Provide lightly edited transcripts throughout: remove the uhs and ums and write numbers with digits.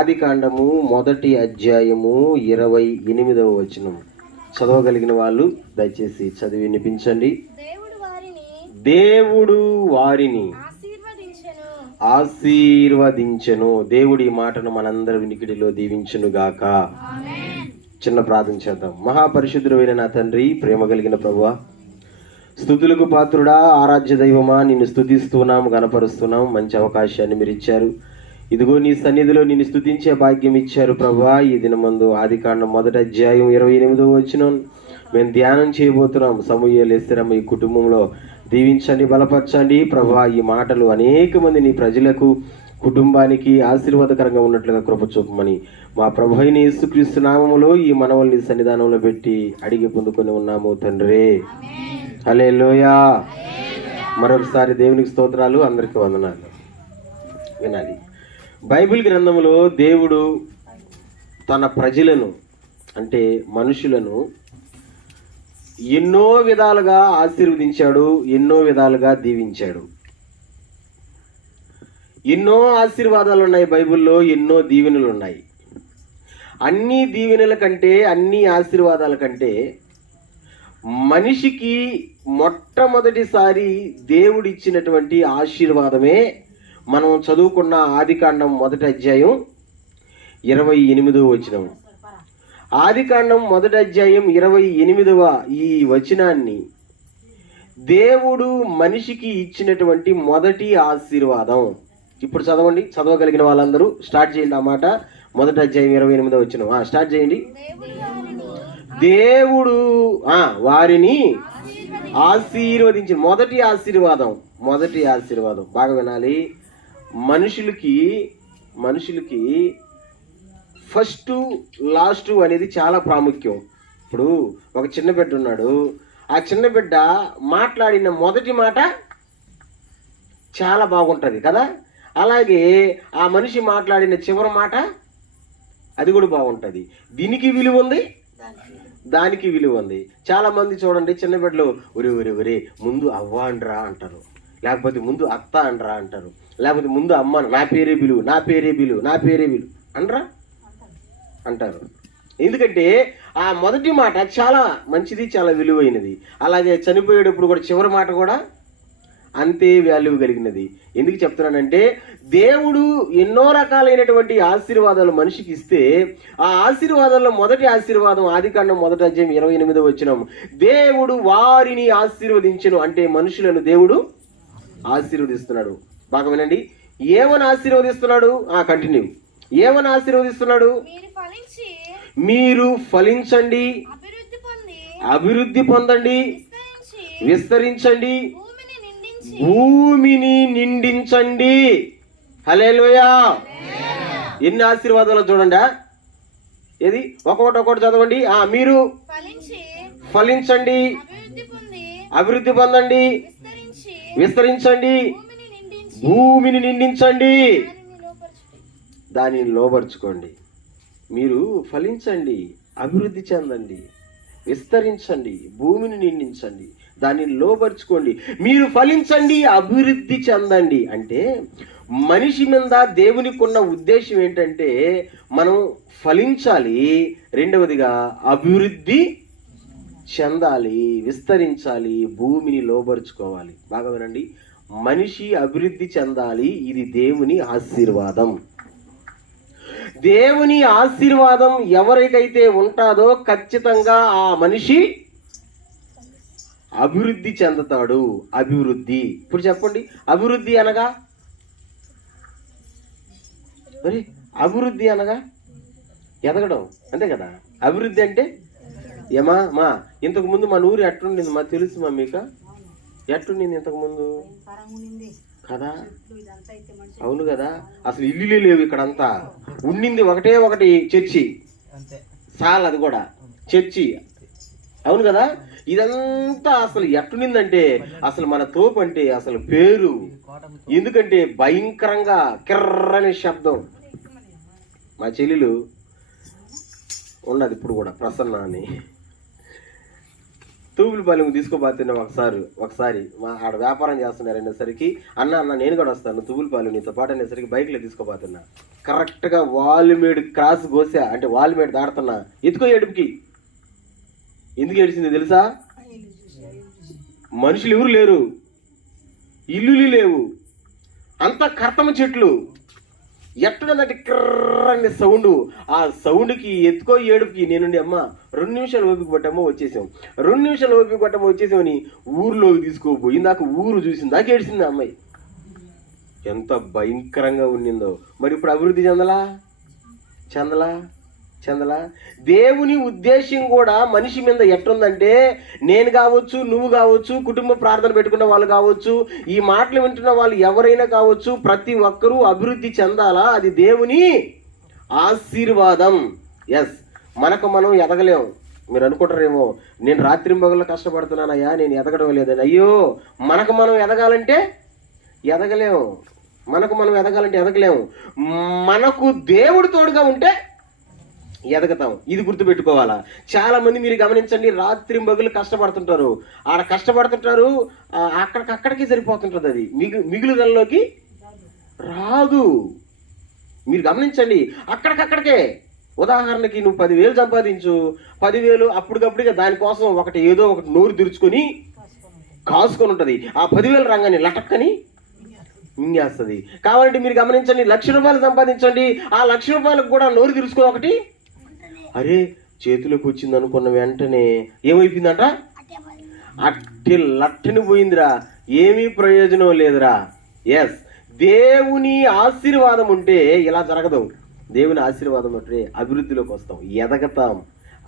ఆదికాండము 1వ అధ్యాయము 28వ వచనం చదవగలిగిన వాళ్ళు దయచేసి చదివి వినిపించండి. దేవుడు వారిని ఆశీర్వదించెను. దేవుడి మాటను మనందరి వినికిడిలో దీవించును గాక. చిన్న ప్రార్థన చేద్దాం. మహాపరిశుద్ధుడైన నా తండ్రి, ప్రేమ కలిగిన ప్రభువా, స్తుతులకు పాత్రుడా, ఆరాధ్య దైవమా, నిన్ను స్తుతిస్తున్నాం, గణపరుస్తున్నాం. మంచి అవకాశాన్ని మీరు ఇచ్చారు. ఇదిగో నీ సన్నిధిలో నిన్ను స్తుతించే భాగ్యం ఇచ్చారు ప్రభువా. ఈ దినమందు ఆదికాండం 1వ అధ్యాయం 28వ వచనం మేము ధ్యానం చేయబోతున్నాం. సమూయేలు ఎస్తేరమ్మ ఈ కుటుంబంలో దీవించండి, బలపరచండి ప్రభువా. ఈ మాటలు అనేక మంది నీ ప్రజలకు, కుటుంబానికి ఆశీర్వాదకరంగా ఉన్నట్లుగా కృప చూపమని మా ప్రభు అయిన యేసుక్రీస్తు నామములో ఈ మనవల్ని సన్నిధానంలో పెట్టి అడిగి పొందుకొని ఉన్నాము తండ్రి. హల్లెలూయా. మరొకసారి దేవునికి స్తోత్రాలు, అందరికీ వందనాలు. వినాలి, బైబిల్ గ్రంథంలో దేవుడు తన ప్రజలను అంటే మనుషులను ఎన్నో విధాలుగా ఆశీర్వదించాడు, ఎన్నో విధాలుగా దీవించాడు. ఎన్నో ఆశీర్వాదాలు ఉన్నాయి బైబిల్లో, ఎన్నో దీవెనలు ఉన్నాయి. అన్ని దీవెనల కంటే, అన్ని ఆశీర్వాదాల కంటే మనిషికి మొట్టమొదటిసారి దేవుడిచ్చినటువంటి ఆశీర్వాదమే మనం చదువుకున్న ఆదికాండం 1వ అధ్యాయం 28వ వచనం. ఆదికాండం 1వ అధ్యాయం 28వ ఈ వచనాన్ని దేవుడు మనిషికి ఇచ్చినటువంటి మొదటి ఆశీర్వాదం. ఇప్పుడు చదవండి, చదవగలిగిన వాళ్ళందరూ స్టార్ట్ చేయండి. ఆ మాట 1వ అధ్యాయం 28వ వచనం స్టార్ట్ చేయండి. దేవుడు వారిని ఆశీర్వదించిన మొదటి ఆశీర్వాదం. మొదటి ఆశీర్వాదం బాగా వినాలి. మనుషులకి ఫస్ట్ లాస్ట్ అనేది చాలా ప్రాముఖ్యం. ఇప్పుడు ఒక చిన్న బిడ్డ ఉన్నాడు. ఆ చిన్న బిడ్డ మాట్లాడిన మొదటి మాట చాలా బాగుంటుంది కదా. అలాగే ఆ మనిషి మాట్లాడిన చివరి మాట అది కూడా బాగుంటుంది. దీనికి విలువ ఉంది, దానికి విలువ ఉంది. చాలా మంది చూడండి, చిన్న బిడ్డలు ఒరే ముందు అవ్వ అంటరా అంటారు, లేకపోతే ముందు అత్త అంటరా అంటారు, లేకపోతే ముందు అమ్మ నా పేరే బిలువు అనరా అంటారు. ఎందుకంటే ఆ మొదటి మాట చాలా మంచిది, చాలా విలువైనది. అలాగే చనిపోయేటప్పుడు కూడా చివరి మాట కూడా అంతే వాల్యూ కలిగినది. ఎందుకు చెప్తున్నానంటే, దేవుడు ఎన్నో రకాలైనటువంటి ఆశీర్వాదాలు మనిషికి ఇస్తే, ఆ ఆశీర్వాదాల్లో మొదటి ఆశీర్వాదం ఆదికాండం 1వ అధ్యాయం 28వ వచనం, దేవుడు వారిని ఆశీర్వదించెను. అంటే మనుషులను దేవుడు ఆశీర్వదిస్తున్నాడు. బాగా వినండి, ఏమని ఆశీర్వదిస్తున్నాడు? కంటిన్యూ. ఏమని ఆశీర్వదిస్తున్నాడు? మీరు ఫలించండి, అభివృద్ధి పొందండి, విస్తరించండి, భూమిని నిండించండి. హల్లెలూయా. ఎన్ని ఆశీర్వాదాలు చూడండి. ఏది ఒక్కొక్కటి చదవండి. మీరు ఫలించండి, అభివృద్ధి పొందండి, విస్తరించండి, భూమిని నిండించండి, దానిని లోబర్చుకోండి. మీరు ఫలించండి, అభివృద్ధి చెందండి, విస్తరించండి, భూమిని నిండించండి, దానిని లోబర్చుకోండి. మీరు ఫలించండి, అభివృద్ధి చెందండి అంటే మనిషి మీద దేవునికి ఉన్న ఉద్దేశం ఏంటంటే మనం ఫలించాలి, రెండవదిగా అభివృద్ధి చెందాలి, విస్తరించాలి, భూమిని లోబర్చుకోవాలి. బాగా వినండి, మనిషి అభివృద్ధి చెందాలి. ఇది దేవుని ఆశీర్వాదం. దేవుని ఆశీర్వాదం ఎవరికైతే ఉంటాదో ఖచ్చితంగా ఆ మనిషి అభివృద్ధి చెందుతాడు. అభివృద్ధి. ఇప్పుడు చెప్పండి, అభివృద్ధి అనగా అభివృద్ధి అనగా ఎదగడం అంతే కదా. అభివృద్ధి అంటే మా ఇంతకు ముందు మన ఊరు ఎట్లుండింది మా తెలుసు మా మీకు ఎట్లుండింది ఇంతకు ముందు కదా. అవును కదా, అసలు ఇల్లులే లేవు ఇక్కడంతా. ఉండింది ఒకటి చర్చి చాలు, అది కూడా చర్చి. అవును కదా. ఇదంతా అసలు ఎట్లుండిందంటే అసలు మన తోపు అంటే అసలు పేరు. ఎందుకంటే భయంకరంగా కిర్రనే శబ్దం. మా చెల్లెలు ఉన్నది ఇప్పుడు కూడా, ప్రసన్న అని, తూపులపాలెం తీసుకోబోతున్నా. ఒకసారి మా ఆడ వ్యాపారం చేస్తున్నారు అనేసరికి, అన్న నేను కూడా వస్తాను తూపులపాలెం నీతో పాటు అనేసరికి బైక్లో తీసుకోబోతున్నా. కరెక్ట్గా వాల్మేడు క్రాస్ కోసా, అంటే వాల్మేడు దాడుతున్నా, ఎత్తుకో ఏడుపుకి. ఎందుకు ఏడిచింది తెలుసా? మనుషులు ఎవరు లేరు, ఇల్లులు లేవు, అంత కర్తమ చెట్లు. ఎట్టడంటే కర్రని సౌండ్. ఆ సౌండ్కి ఎత్తుకో ఏడుపుకి నేనుండి అమ్మ 2 నిమిషాలు ఓపిక పట్టమ్మో వచ్చేసాం, 2 నిమిషాలు ఓపిక పట్టమ్మో వచ్చేసామని ఊర్లోకి తీసుకోపోయి ఇందాక ఊరు చూసింది, దాకా ఏడిసింది అమ్మాయి. ఎంత భయంకరంగా ఉండిందో. మరి ఇప్పుడు అభివృద్ధి చెందలా. దేవుని ఉద్దేశం కూడా మనిషి మీద ఎట్టుందంటే, నేను కావచ్చు, నువ్వు కావచ్చు, కుటుంబ ప్రార్థన పెట్టుకున్న వాళ్ళు కావచ్చు, ఈ మాటలు వింటున్న వాళ్ళు ఎవరైనా కావచ్చు, ప్రతి ఒక్కరూ అభివృద్ధి చెందాలా. అది దేవుని ఆశీర్వాదం. ఎస్, మనకు మనం ఎదగలేం. మీరు అనుకుంటారేమో, నేను రాత్రింబగళ్ళు కష్టపడుతున్నానయ్యా, నేను ఎదగడం లేదని. అయ్యో, మనకు మనం ఎదగాలంటే ఎదగలేము. మనకు దేవుడు తోడుగా ఉంటే ఎదగతాం. ఇది గుర్తుపెట్టుకోవాలా. చాలా మంది మీరు గమనించండి, రాత్రింబగళ్ళు కష్టపడుతుంటారు. ఆడ కష్టపడుతుంటారు, అక్కడికి సరిపోతుంటుంది. అది మిగులుదలలోకి రాదు. మీరు గమనించండి, అక్కడికే. ఉదాహరణకి నువ్వు 10,000 సంపాదించు, 10,000 అప్పటికప్పుడుగా దానికోసం ఏదో ఒకటి నోరు తెరుచుకొని కాసుకొని ఉంటుంది. ఆ 10,000 రంగాన్ని లటక్కని మింగేస్తుంది. కాబట్టి మీరు గమనించండి, 1,00,000 రూపాయలు సంపాదించండి, ఆ 1,00,000 రూపాయలకు కూడా నోరు తెరుచుకొని ఒకటి అరే చేతిలోకి వచ్చింది అనుకున్న వెంటనే ఏమైపోయిందంట, అట్టి లట్టని పోయిందిరా, ఏమీ ప్రయోజనం లేదురా. ఎస్, దేవుని ఆశీర్వాదం ఉంటే ఇలా జరగదు. దేవుని ఆశీర్వాదం ఉంటే అభివృద్ధిలోకి వస్తాం, ఎదగతాం,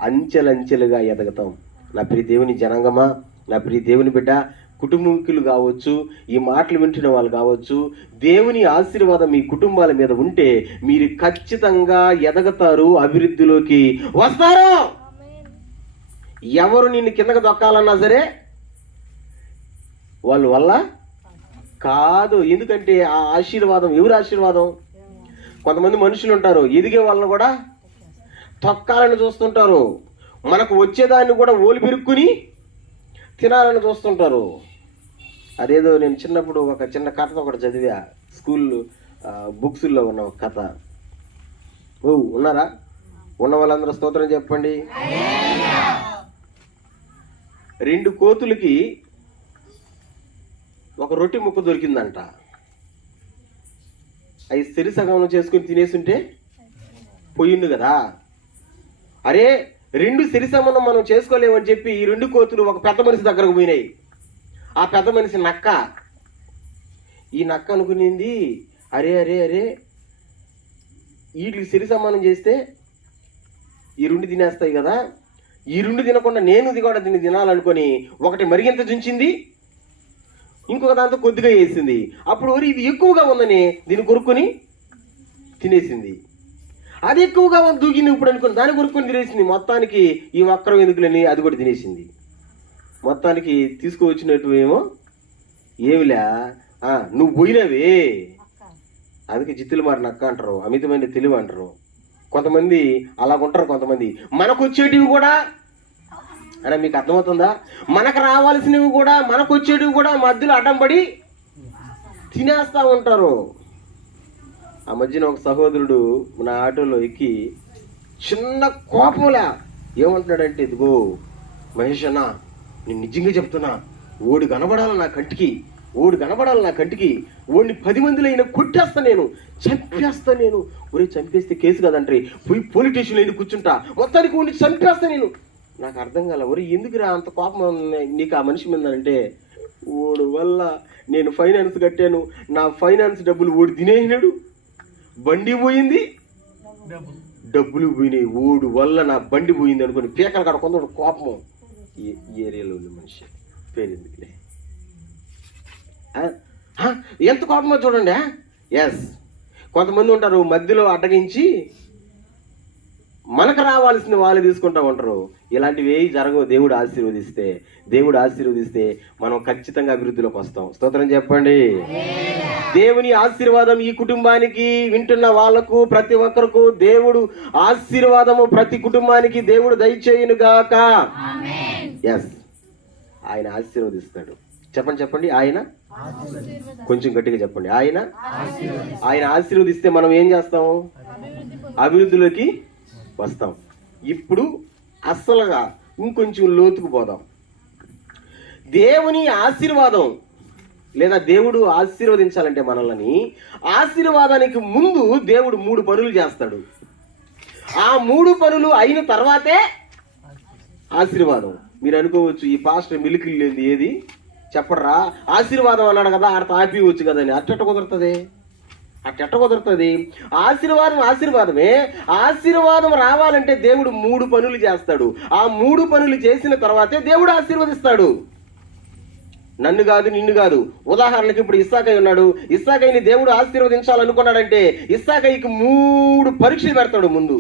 అంచెలంచెలుగా ఎదగతాం. నా ప్రియ దేవుని జనాంగమా, నా ప్రియ దేవుని బిడ్డ, కుటుంబీకులు కావచ్చు, ఈ మాటలు వింటున్న వాళ్ళు కావచ్చు, దేవుని ఆశీర్వాదం మీ కుటుంబాల మీద ఉంటే మీరు ఖచ్చితంగా ఎదగతారు, అభివృద్ధిలోకి వస్తారు. ఎవరు నిన్ను కిందకు దొక్కాలన్నా సరే వాళ్ళ వల్ల కాదు. ఎందుకంటే ఆ ఆశీర్వాదం ఎవరి ఆశీర్వాదం? కొంతమంది మనుషులు ఉంటారు, ఎదిగే వాళ్ళని కూడా తొక్కాలని చూస్తుంటారు, మనకు వచ్చేదాన్ని కూడా ఓలి పెరుక్కుని తినాలని చూస్తుంటారు. అదేదో నేను చిన్నప్పుడు ఒక చిన్న కథ ఒకటి చదివా, స్కూల్ బుక్స్లో ఉన్న ఒక కథ. ఉన్నారా? ఉన్న వాళ్ళందరూ స్తోత్రం చెప్పండి. 2 కోతులకి ఒక రొట్టె ముక్క దొరికిందంట. అవి సిరిసగం చేసుకుని తినేస్తుంటే పోయిండు కదా. అరే 2 సిరిసమనం మనం చేసుకోలేమని చెప్పి ఈ 2 కోతులు ఒక పెద్ద మనిషి దగ్గరకు పోయినాయి. ఆ పెద్ద మనిషి నక్క. ఈ నక్క అనుకునింది, అరే వీటికి సిరిసమానం చేస్తే ఈ 2 తినేస్తాయి కదా, ఈ 2 తినకుండా నేను కూడా దీన్ని తినాలనుకొని ఒకటి మరిగింత చుంచింది, ఇంకొక దాంతో కొద్దిగా వేసింది. అప్పుడు ఇది ఎక్కువగా ఉందని దీన్ని కొరుక్కొని తినేసింది. అది ఎక్కువగా దూకింది ఇప్పుడు అనుకుని దాన్ని కొరుక్కొని తినేసింది. మొత్తానికి ఈ వక్రం ఎందుకులని అది కూడా తినేసింది. మొత్తానికి తీసుకువచ్చినట్టు ఏమో ఏమిలే, నువ్వు పోయినవే. అందుకే జిత్తులు మారి నక్క అంటారు, అమితమైన తెలివి అంటారు. కొంతమంది అలాగుంటారు. కొంతమంది మనకు వచ్చేటివి కూడా, అని మీకు అర్థమవుతుందా, మనకు రావాల్సినవి కూడా మనకు వచ్చేటివి కూడా మధ్యలో అడ్డం పడి తినేస్తూ ఉంటారు. ఆ మధ్యన ఒక సహోదరుడు నా ఆటోలో ఎక్కి చిన్న కోపంలా ఏమంటున్నాడంటే, ఇదిగో మహేష్ అన్న, నేను నిజంగా చెప్తున్నా, ఓడి కనబడాలి నా కంటికి, ఓడిని 10 మందిలో అయినా కొట్టేస్తా, నేను చంపేస్తా. నేను ఒరే చంపేస్తే కేసు కదంటే పోయి పోలీస్ స్టేషన్లో అయినా కూర్చుంటా, మొత్తానికి ఓడిని చంపేస్తా నేను. నాకు అర్థం కాల, ఒరే ఎందుకురా అంత కోపం నీకు ఆ మనిషి మీద అంటే, ఓడి వల్ల నేను ఫైనాన్స్ కట్టాను, నా ఫైనాన్స్ డబ్బులు ఓడి తినేసినాడు, బండి పోయింది, డబ్బులు పోయినాయి, ఓడి వల్ల నా బండి పోయింది అనుకుని పీకల కాడ కొంత కోపం. ఈ ఏరియాలో ఉన్న మనిషి పేరు ఎందుకులే, ఎంత కోపమో చూడండి. ఎస్, కొంతమంది ఉంటారు మధ్యలో అడ్డగించి మనకు రావాల్సిన వాళ్ళు తీసుకుంటా ఉంటారు. ఇలాంటివి ఏవి జరగవు. దేవుడు ఆశీర్వదిస్తే మనం ఖచ్చితంగా అభివృద్ధిలోకి వస్తాం. స్తోత్రం చెప్పండి. దేవుని ఆశీర్వాదం ఈ కుటుంబానికి, వింటున్న వాళ్ళకు, ప్రతి ఒక్కరికి దేవుడు ఆశీర్వాదము ప్రతి కుటుంబానికి దేవుడు దయచేయును గాక. ఎస్, ఆయన ఆశీర్వదిస్తాడు. చెప్పండి. ఆయన కొంచెం గట్టిగా చెప్పండి. ఆయన ఆశీర్వదిస్తే మనం ఏం చేస్తాము? అభివృద్ధిలోకి వస్తాం. ఇప్పుడు అస్సలుగా ఇంకొంచెం లోతుకు పోదాం. దేవుని ఆశీర్వాదం లేదా దేవుడు ఆశీర్వదించాలంటే మనల్ని, ఆశీర్వాదానికి ముందు దేవుడు 3 పనులు చేస్తాడు. ఆ 3 పనులు అయిన తర్వాతే ఆశీర్వాదం. మీరు అనుకోవచ్చు, ఈ పాస్టర్ మిలికిల్ లేదు ఏది చెప్పడరా, ఆశీర్వాదం అన్నాడు కదా, ఆడ తాపివచ్చు కదని. అట్టెట్ట కుదురుతుంది? ఆశీర్వాదమే. ఆశీర్వాదం రావాలంటే దేవుడు 3 పనులు చేస్తాడు. ఆ 3 పనులు చేసిన తర్వాతే దేవుడు ఆశీర్వదిస్తాడు. నన్ను కాదు, నిన్ను కాదు. ఉదాహరణకి ఇప్పుడు ఇస్సాకయ్య ఉన్నాడు. ఇస్సాకయ్యని దేవుడు ఆశీర్వదించాలనుకున్నాడంటే ఇస్సాకయ్యకి 3 పరీక్షలు పెడతాడు. ముందు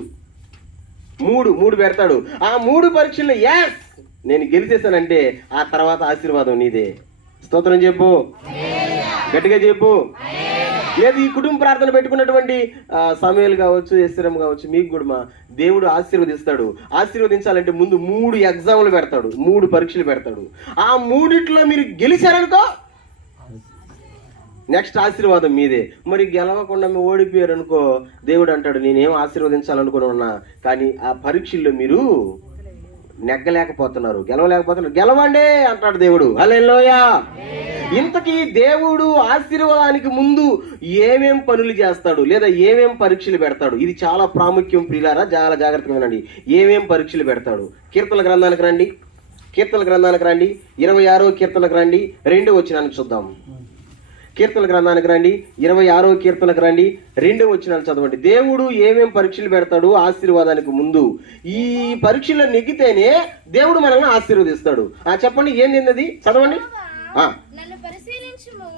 3 పెడతాడు. ఆ 3 పరీక్షల్లో నేను గెలిచేశానంటే ఆ తర్వాత ఆశీర్వాదం నీదే. స్తోత్రం చెప్పు, గట్టిగా చెప్పు. లేదు, ఈ కుటుంబ ప్రార్థన పెట్టుకున్నటువంటి సమయాలు కావచ్చు, ఎస్రం కావచ్చు, మీకు కూడా దేవుడు ఆశీర్వదిస్తాడు. ఆశీర్వదించాలంటే ముందు 3 ఎగ్జామ్లు పెడతాడు, 3 పరీక్షలు పెడతాడు. ఆ 3 మీరు గెలిచారనుకో నెక్స్ట్ ఆశీర్వాదం మీదే. మరి గెలవకుండా మీరు ఓడిపోయారు అనుకో, దేవుడు అంటాడు నేనేం ఆశీర్వదించాలనుకుని ఉన్నా, కానీ ఆ పరీక్షల్లో మీరు నెగ్గలేకపోతున్నారు, గెలవలేకపోతున్నారు. గెలవండి అంటాడు దేవుడు. హల్లెలూయా. ఇంతకీ దేవుడు ఆశీర్వాదానికి ముందు ఏమేం పనులు చేస్తాడు లేదా ఏమేం పరీక్షలు పెడతాడు? ఇది చాలా ప్రాముఖ్యం ప్రియులారా, చాలా జాగ్రత్తగా వినండి. ఏమేం పరీక్షలు పెడతాడు? కీర్తనల గ్రంథానికి రండి, 26వ కీర్తనకు రండి, 2వ వచనానికి చూద్దాం. కీర్తనల గ్రంథానికి రండి, 26వ కీర్తనకు రండి, 2వ వచనాన్ని చదవండి. దేవుడు ఏమేం పరీక్షలు పెడతాడు ఆశీర్వాదానికి ముందు? ఈ పరీక్షలో నెగ్గితేనే దేవుడు మనల్ని ఆశీర్వదిస్తాడు. చెప్పండి, ఏంది చదవండి. నన్ను పరిశీలించుము,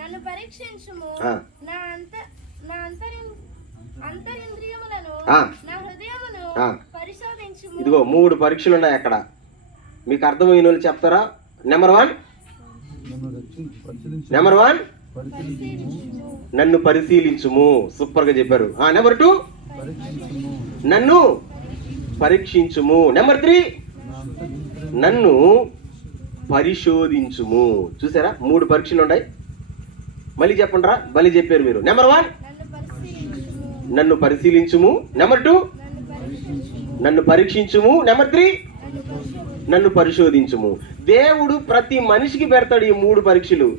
నన్ను పరీక్షించుము, నా అంతరింద్రియములను, నా హృదయమును పరిశోధించుము. ఇదిగో 3 పరీక్షలు ఉన్నాయి అక్కడ. మీకు అర్థమైన వాళ్ళు చెప్తారా? నెంబర్ 1 నన్ను పరిశీలించుము. సూపర్ గా చెప్పారు. నెంబర్ 2 నన్ను పరీక్షించుము. నెంబర్ 3 నన్ను పరిశోధించుము. చూసారా, 3 పరీక్షలు ఉన్నాయి. మళ్ళీ చెప్పండిరా, మళ్ళీ చెప్పారు మీరు. నెంబర్ 1 నన్ను పరిశీలించుము. నెంబర్ 2 నన్ను పరీక్షించుము. నెంబర్ 3 నన్ను పరిశోధించుము. దేవుడు ప్రతి మనిషికి పెడతాడు ఈ 3 పరీక్షలు.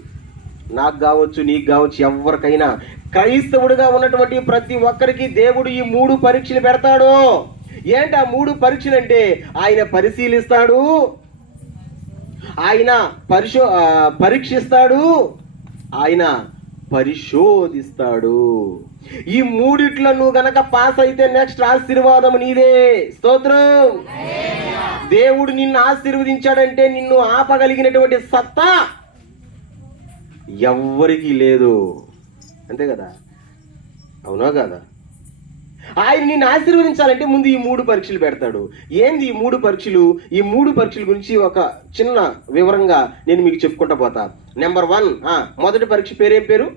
నాకు కావచ్చు, నీకు కావచ్చు, ఎవరికైనా, క్రైస్తవుడిగా ఉన్నటువంటి ప్రతి ఒక్కరికి దేవుడు ఈ 3 పరీక్షలు పెడతాడు. ఏంటి ఆ 3 పరీక్షలు అంటే? ఆయన పరిశీలిస్తాడు, ఆయన పరీక్షిస్తాడు, ఆయన పరిశోధిస్తాడు. ఈ 3 నువ్వు గనక పాస్ అయితే నెక్స్ట్ ఆశీర్వాదం నీదే. స్తోత్రం. దేవుడు నిన్ను ఆశీర్వదించాడంటే నిన్ను ఆపగలిగినటువంటి సత్తా ఎవ్వరికీ లేదు. అంతే కదా, అవునా కదా? ఆయన నిన్ను ఆశీర్వదించాలంటే ముందు ఈ 3 పరీక్షలు పెడతాడు. ఏంది ఈ 3 పరీక్షలు? ఈ 3 పరీక్షల గురించి ఒక చిన్న వివరంగా నేను మీకు చెప్పుకుంటా పోతా. నెంబర్ 1 మొదటి పరీక్ష పేరేం పేరు?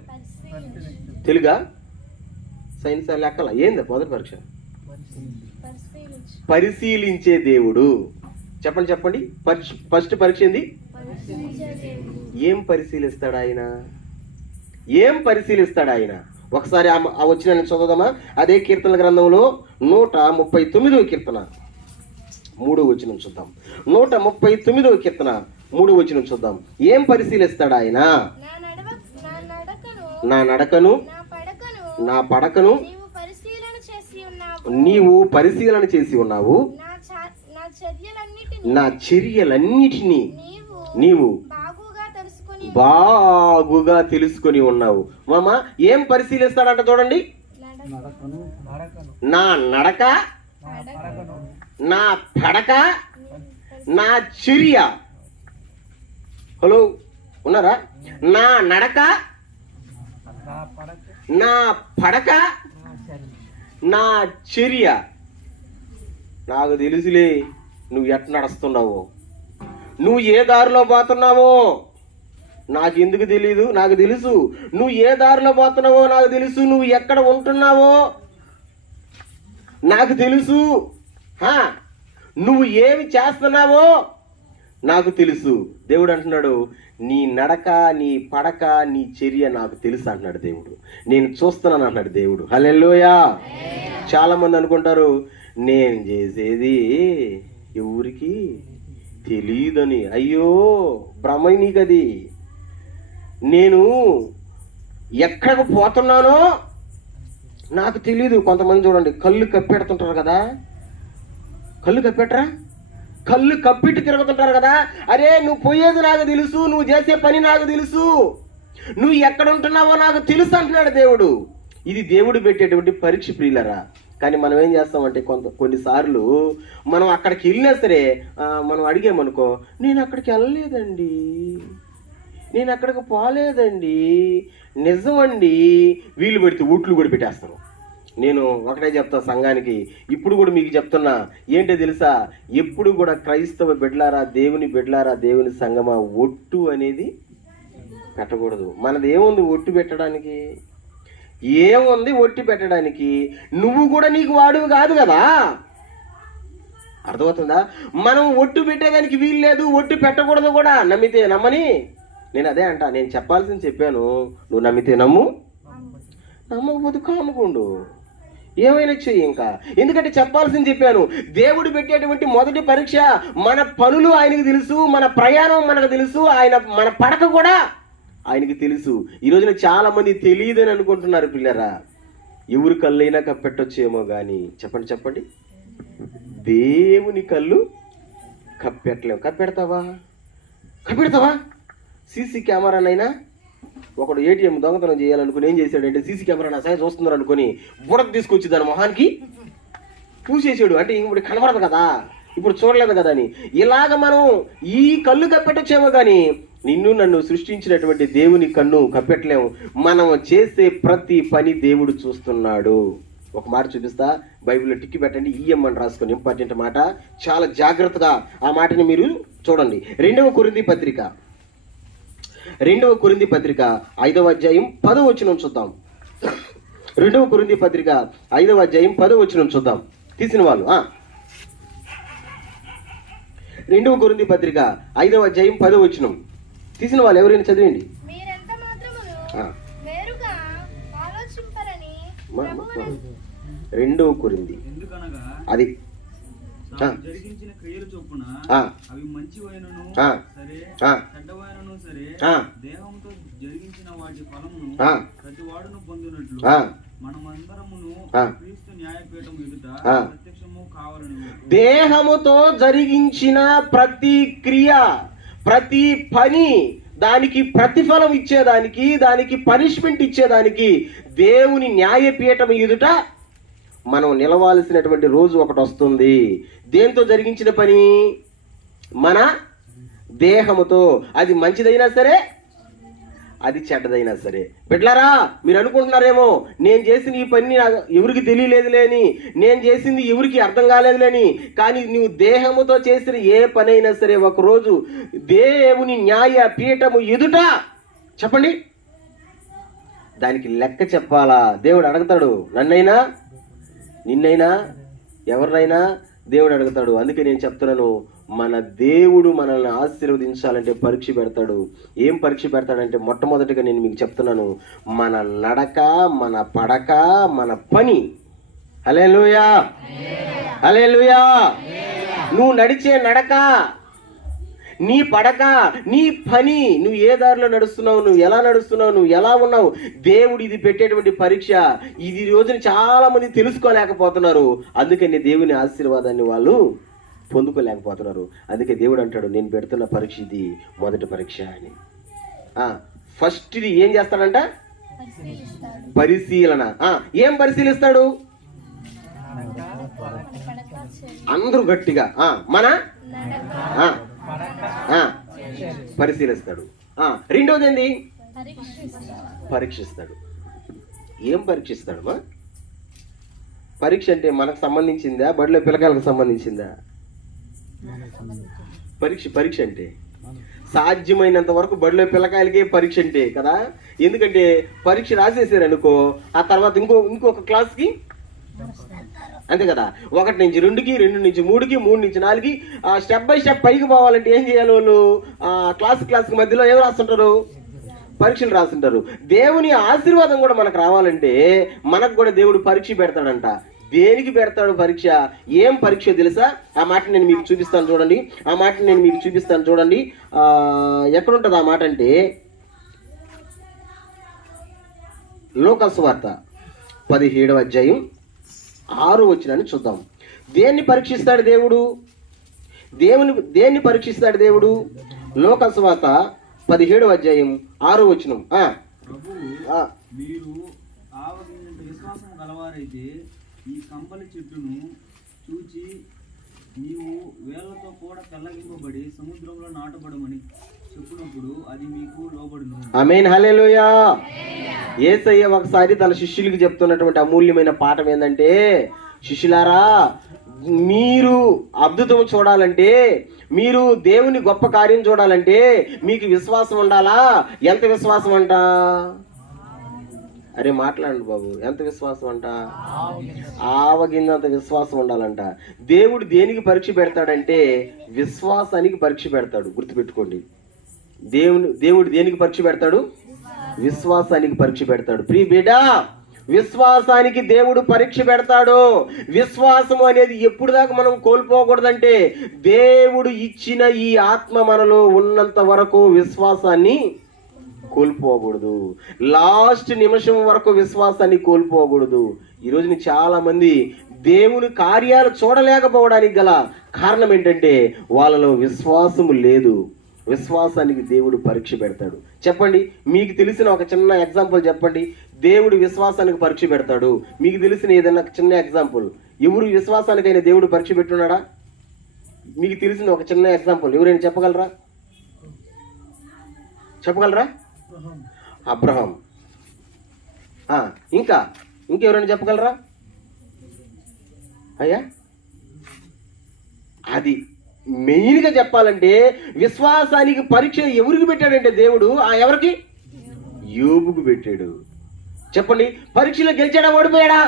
తెలుగా, సైన్స్, లెక్కల? ఏంది మొదటి పరీక్ష? పరిశీలించే దేవుడు. చెప్పండి. ఫస్ట్ పరీక్ష ఏంది? ఏం పరిశీలిస్తాడు ఆయన? ఒకసారి ఆ వచ్చిన చదువుదామా? అదే కీర్తనల గ్రంథంలో 139వ కీర్తన 3వ వచనం చూద్దాం. 139వ కీర్తన 3వ వచనం చూద్దాం. ఏం పరిశీలిస్తాడు ఆయన? నా నడకను, నా పడకను నీవు పరిశీలన చేసి ఉన్నావు. నా చర్యలన్నిటినీ నీవు బాగుగా తెలుసుకొని ఉన్నావు. మామ ఏం పరిశీలిస్తాడంట చూడండి. నా నడక, నా పడక, నా చర్య. హలో, ఉన్నారా? నా నడక, నా పడక, నా చర్య. నాకు తెలుసులే నువ్వు ఎట్లా నడుస్తున్నావో, నువ్వు ఏ దారిలో పోతున్నావో నాకు ఎందుకు తెలీదు, నాకు తెలుసు. నువ్వు ఏ దారిలో పోతున్నావో నాకు తెలుసు. నువ్వు ఎక్కడ ఉంటున్నావో నాకు తెలుసు. నువ్వు ఏమి చేస్తున్నావో నాకు తెలుసు. దేవుడు అంటున్నాడు, నీ నడక, నీ పడక, నీ చర్య నాకు తెలుసు అంటున్నాడు దేవుడు. నేను చూస్తున్నాను అన్నాడు దేవుడు. హల్లెలూయా. చాలా మంది అనుకుంటారు నేను చేసేది ఎవరికి తెలియదని. అయ్యో భ్రమ నీకది. నేను ఎక్కడికి పోతున్నానో నాకు తెలీదు. కొంతమంది చూడండి కళ్ళు కప్పెడుతుంటారు కదా, కళ్ళు కప్పెట్టరా, కళ్ళు కప్పిట్టు తిరుగుతుంటారు కదా. అరే నువ్వు పోయేది నాకు తెలుసు, నువ్వు చేసే పని నాకు తెలుసు, నువ్వు ఎక్కడ ఉంటున్నావో నాకు తెలుసు అంటున్నాడు దేవుడు. ఇది దేవుడు పెట్టేటువంటి పరీక్ష ప్రియులరా. కానీ మనం ఏం చేస్తామంటే కొన్నిసార్లు మనం అక్కడికి వెళ్ళినా సరే మనం అడిగామనుకో, నేను అక్కడికి వెళ్ళలేదండి, నేను అక్కడికి పోలేదండి, నిజమండి, వీళ్ళు పెడితే ఓట్లు కూడా పెట్టేస్తారు. నేను ఒకటే చెప్తా సంఘానికి, ఇప్పుడు కూడా మీకు చెప్తున్నా, ఏంటో తెలుసా, ఎప్పుడు కూడా క్రైస్తవ బిడ్డలారా, దేవుని బిడ్డలారా, దేవుని సంఘమా, ఒట్టు అనేది పెట్టకూడదు. మనది ఏముంది ఒట్టు పెట్టడానికి? ఏముంది ఒట్టు పెట్టడానికి? నువ్వు కూడా నీకు వాడువు కాదు కదా. అర్థమవుతుందా? మనం ఒట్టు పెట్టేదానికి వీలు లేదు, ఒట్టు పెట్టకూడదు కూడా. నమ్మితే నమ్మని, నేను అదే అంటా, నేను చెప్పాల్సింది చెప్పాను, నువ్వు నమ్మితే నమ్ము, నమ్మకపోతే కాముకుండు, ఏమైనా చెయ్యి. ఇంకా ఎందుకంటే చెప్పాల్సింది చెప్పాను. దేవుడు పెట్టేటువంటి మొదటి పరీక్ష మన పనులు ఆయనకు తెలుసు, మన ప్రయాణం మనకు తెలుసు, మన పడక కూడా ఆయనకి తెలుసు. ఈ రోజున చాలా మంది తెలియదని అనుకుంటున్నారు పిల్లరా. ఎవరు కళ్ళైనా కప్పెట్టొచ్చేమో కానీ చెప్పండి చెప్పండి, దేవుని కళ్ళు కప్పెట్టలేవు. కప్పెడతావా? సీసీ కెమెరానైనా ఒకడు ఏటీఎం దొంగతనం చేయాలనుకుని ఏం చేశాడంటే, సీసీ కెమెరా నా సాయం చూస్తున్నారు అనుకుని బుడకు తీసుకొచ్చి దాని మొహానికి పూసేసాడు. అంటే ఇప్పుడు కనబడదు కదా, ఇప్పుడు చూడలేదు కదా అని. ఇలాగ మనం ఈ కళ్ళు కప్పెట్టొచ్చేమో కానీ నిన్ను నన్ను సృష్టించినటువంటి దేవుని కన్ను కప్పెట్టలేము. మనం చేసే ప్రతి పని దేవుడు చూస్తున్నాడు. ఒక మాట చూపిస్తా, బైబిల్లో టిక్కి పెట్టండి, అని రాసుకొని, ఇంపార్టెంట్ మాట, చాలా జాగ్రత్తగా ఆ మాటని మీరు చూడండి. 2వ కొరింథీ పత్రిక 5వ అధ్యాయం 10వ వచనం చూద్దాం. 2వ కొరింథీ పత్రిక 5వ అధ్యాయం 10వ వచనం చూద్దాం. తీసిన వాళ్ళు 2వ కొరింథీ పత్రిక 5వ అధ్యాయం 10వ వచనం తీసిన వాళ్ళు ఎవరైనా చదివండి. మీరెంత మాత్రమును వేరుగా ఆలోచింపరని 2వ కొరింథీ అది జరిగించిన క్రియలు చొప్పున అవి మంచివైనను సరే చెడ్డవైనను సరే దేహంతో జరిగించిన వాటి ఫలమును ప్రతి వాడును పొందినట్లు మనమందరమును క్రీస్తు న్యాయపీఠం ఎదుట ప్రత్యక్షము కావాలని. దేహముతో జరిగించిన ప్రతి క్రియ, ప్రతి పని, దానికి ప్రతిఫలం ఇచ్చేదానికి, దానికి పనిష్మెంట్ ఇచ్చేదానికి దేవుని న్యాయపీఠం ఎదుట మనం నిలవాల్సినటువంటి రోజు ఒకటి వస్తుంది. దేంతో జరిగించిన పని? మన దేహముతో. అది మంచిదైనా సరే, అది చెడ్డదైనా సరే. బిడ్డలారా, మీరు అనుకుంటున్నారేమో నేను చేసిన ఈ పని ఎవరికి తెలియలేదులేని, నేను చేసింది ఎవరికి అర్థం కాలేదులేని. కానీ నువ్వు దేహముతో చేసిన ఏ పనైనా సరే ఒకరోజు దేవుని న్యాయ పీఠము ఎదుట చెప్పండి, దానికి లెక్క చెప్పాలా. దేవుడు అడుగుతాడు, నన్నైనా నిన్నైనా ఎవరినైనా దేవుడు అడుగుతాడు. అందుకే నేను చెప్తున్నాను, మన దేవుడు మనల్ని ఆశీర్వదించాలంటే పరీక్ష పెడతాడు. ఏం పరీక్ష పెడతాడంటే, మొట్టమొదటిగా నేను మీకు చెప్తున్నాను, మన నడక, మన పడక, మన పని. హల్లెలూయా, హల్లెలూయా. నువ్వు నడిచే నడక, నీ పడక, నీ పని, నువ్వు ఏ దారిలో నడుస్తున్నావు, నువ్వు ఎలా నడుస్తున్నావు, నువ్వు ఎలా ఉన్నావు, దేవుడు ఇది పెట్టేటువంటి పరీక్ష. ఇది రోజున చాలా మంది తెలుసుకోలేకపోతున్నారు. అందుకని దేవుని ఆశీర్వాదాన్ని వాళ్ళు పొందుకోలేకపోతున్నారు. అందుకే దేవుడు అంటాడు, నేను పెడుతున్న పరీక్ష ఇది మొదటి పరీక్ష అని. ఫస్ట్ ఇది ఏం చేస్తాడంట? పరిశీలన. ఏం పరిశీలిస్తాడు? అందరూ గట్టిగా మన పరిశీలిస్తాడు. రెండోది ఏంది? పరీక్షిస్తాడు. ఏం పరీక్షిస్తాడు? పరీక్ష అంటే మనకు సంబంధించిందా, బడిలో పిల్లకాయలకు సంబంధించిందా? పరీక్ష అంటే సాధ్యమైనంత వరకు బడిలో పిల్లకాయలకే పరీక్ష అంటే కదా. ఎందుకంటే పరీక్ష రాసేసారు అనుకో, ఆ తర్వాత ఇంకొక క్లాస్కి అంతే కదా. 1 నుంచి 2కి, 2 నుంచి 3కి, 3 నుంచి 4కి స్టెప్ బై స్టెప్ పైకి పోవాలంటే ఏం చేయాలి? వాళ్ళు క్లాస్కి మధ్యలో ఏం రాస్తుంటారు? పరీక్షలు రాస్తుంటారు. దేవుని ఆశీర్వాదం కూడా మనకు రావాలంటే మనకు కూడా దేవుడు పరీక్ష పెడతాడంట. దేనికి పెడతాడు పరీక్ష? ఏం పరీక్ష తెలుసా? ఆ మాట నేను మీకు చూపిస్తాను చూడండి. ఎక్కడుంటుంది ఆ మాట అంటే లూకాసు వార్త 17వ అధ్యాయం 6వ వచనాన్ని చూద్దాం. దేన్ని పరీక్షిస్తాడు దేవుడు? దేన్ని పరీక్షిస్తాడు దేవుడు? లూకాసు వార్త 17వ అధ్యాయం 6వ వచనం. మీరు ఆవగింజంత విశ్వాసం గలవారైతే ఈ కంబలి చెట్టును చూచి నీవు వేళ్లతో కూడా పెళ్లగింపబడి సముద్రంలో నాటబడమని చెప్పినప్పుడు అది మీకు లోబడును. ఆమేన్, హల్లెలూయా. యేసయ్య ఒకసారి తన శిష్యులకి చెప్తున్నటువంటి అమూల్యమైన పాఠం ఏంటంటే, శిష్యులారా, మీరు అద్భుతం చూడాలంటే, మీరు దేవుని గొప్ప కార్యం చూడాలంటే మీకు విశ్వాసం ఉండాలా? ఎంత విశ్వాసం అంట? అరే మాట్లాడండి బాబు, ఎంత విశ్వాసం అంట? ఆవగింజంత విశ్వాసం ఉండాలంట. దేవుడు దేనికి పరీక్ష పెడతాడంటే విశ్వాసానికి పరీక్ష పెడతాడు. గుర్తుపెట్టుకోండి, దేవుడు దేనికి పరీక్ష పెడతాడు? విశ్వాసానికి పరీక్ష పెడతాడు. ప్రియ బిడ్డా, విశ్వాసానికి దేవుడు పరీక్ష పెడతాడు. విశ్వాసము అనేది ఎప్పుడు దాకా మనం కోల్పోకూడదంటే దేవుడు ఇచ్చిన ఈ ఆత్మ మనలో ఉన్నంత వరకు విశ్వాసాన్ని కోల్పోకూడదు. లాస్ట్ నిమిషం వరకు విశ్వాసాన్ని కోల్పోకూడదు. ఈరోజు చాలా మంది దేవుని కార్యాలు చూడలేకపోవడానికి గల కారణం ఏంటంటే వాళ్ళలో విశ్వాసము లేదు. విశ్వాసానికి దేవుడు పరీక్ష పెడతాడు. చెప్పండి, మీకు తెలిసిన ఒక చిన్న ఎగ్జాంపుల్ చెప్పండి. దేవుడు విశ్వాసానికి పరీక్ష పెడతాడు. మీకు తెలిసిన ఏదైనా చిన్న ఎగ్జాంపుల్. ఎవరు విశ్వాసానికైనా దేవుడు పరీక్ష పెట్టున్నాడా? మీకు తెలిసిన ఒక చిన్న ఎగ్జాంపుల్ ఎవరైనా చెప్పగలరా? అబ్రహాం. ఇంకెవరైనా చెప్పగలరా? అయ్యా, అది మెయిన్గా చెప్పాలంటే విశ్వాసానికి పరీక్ష ఎవరికి పెట్టాడంటే దేవుడు ఎవరికి? యోబుకు పెట్టాడు. చెప్పండి, పరీక్షలో గెలిచాడా ఓడిపోయాడా?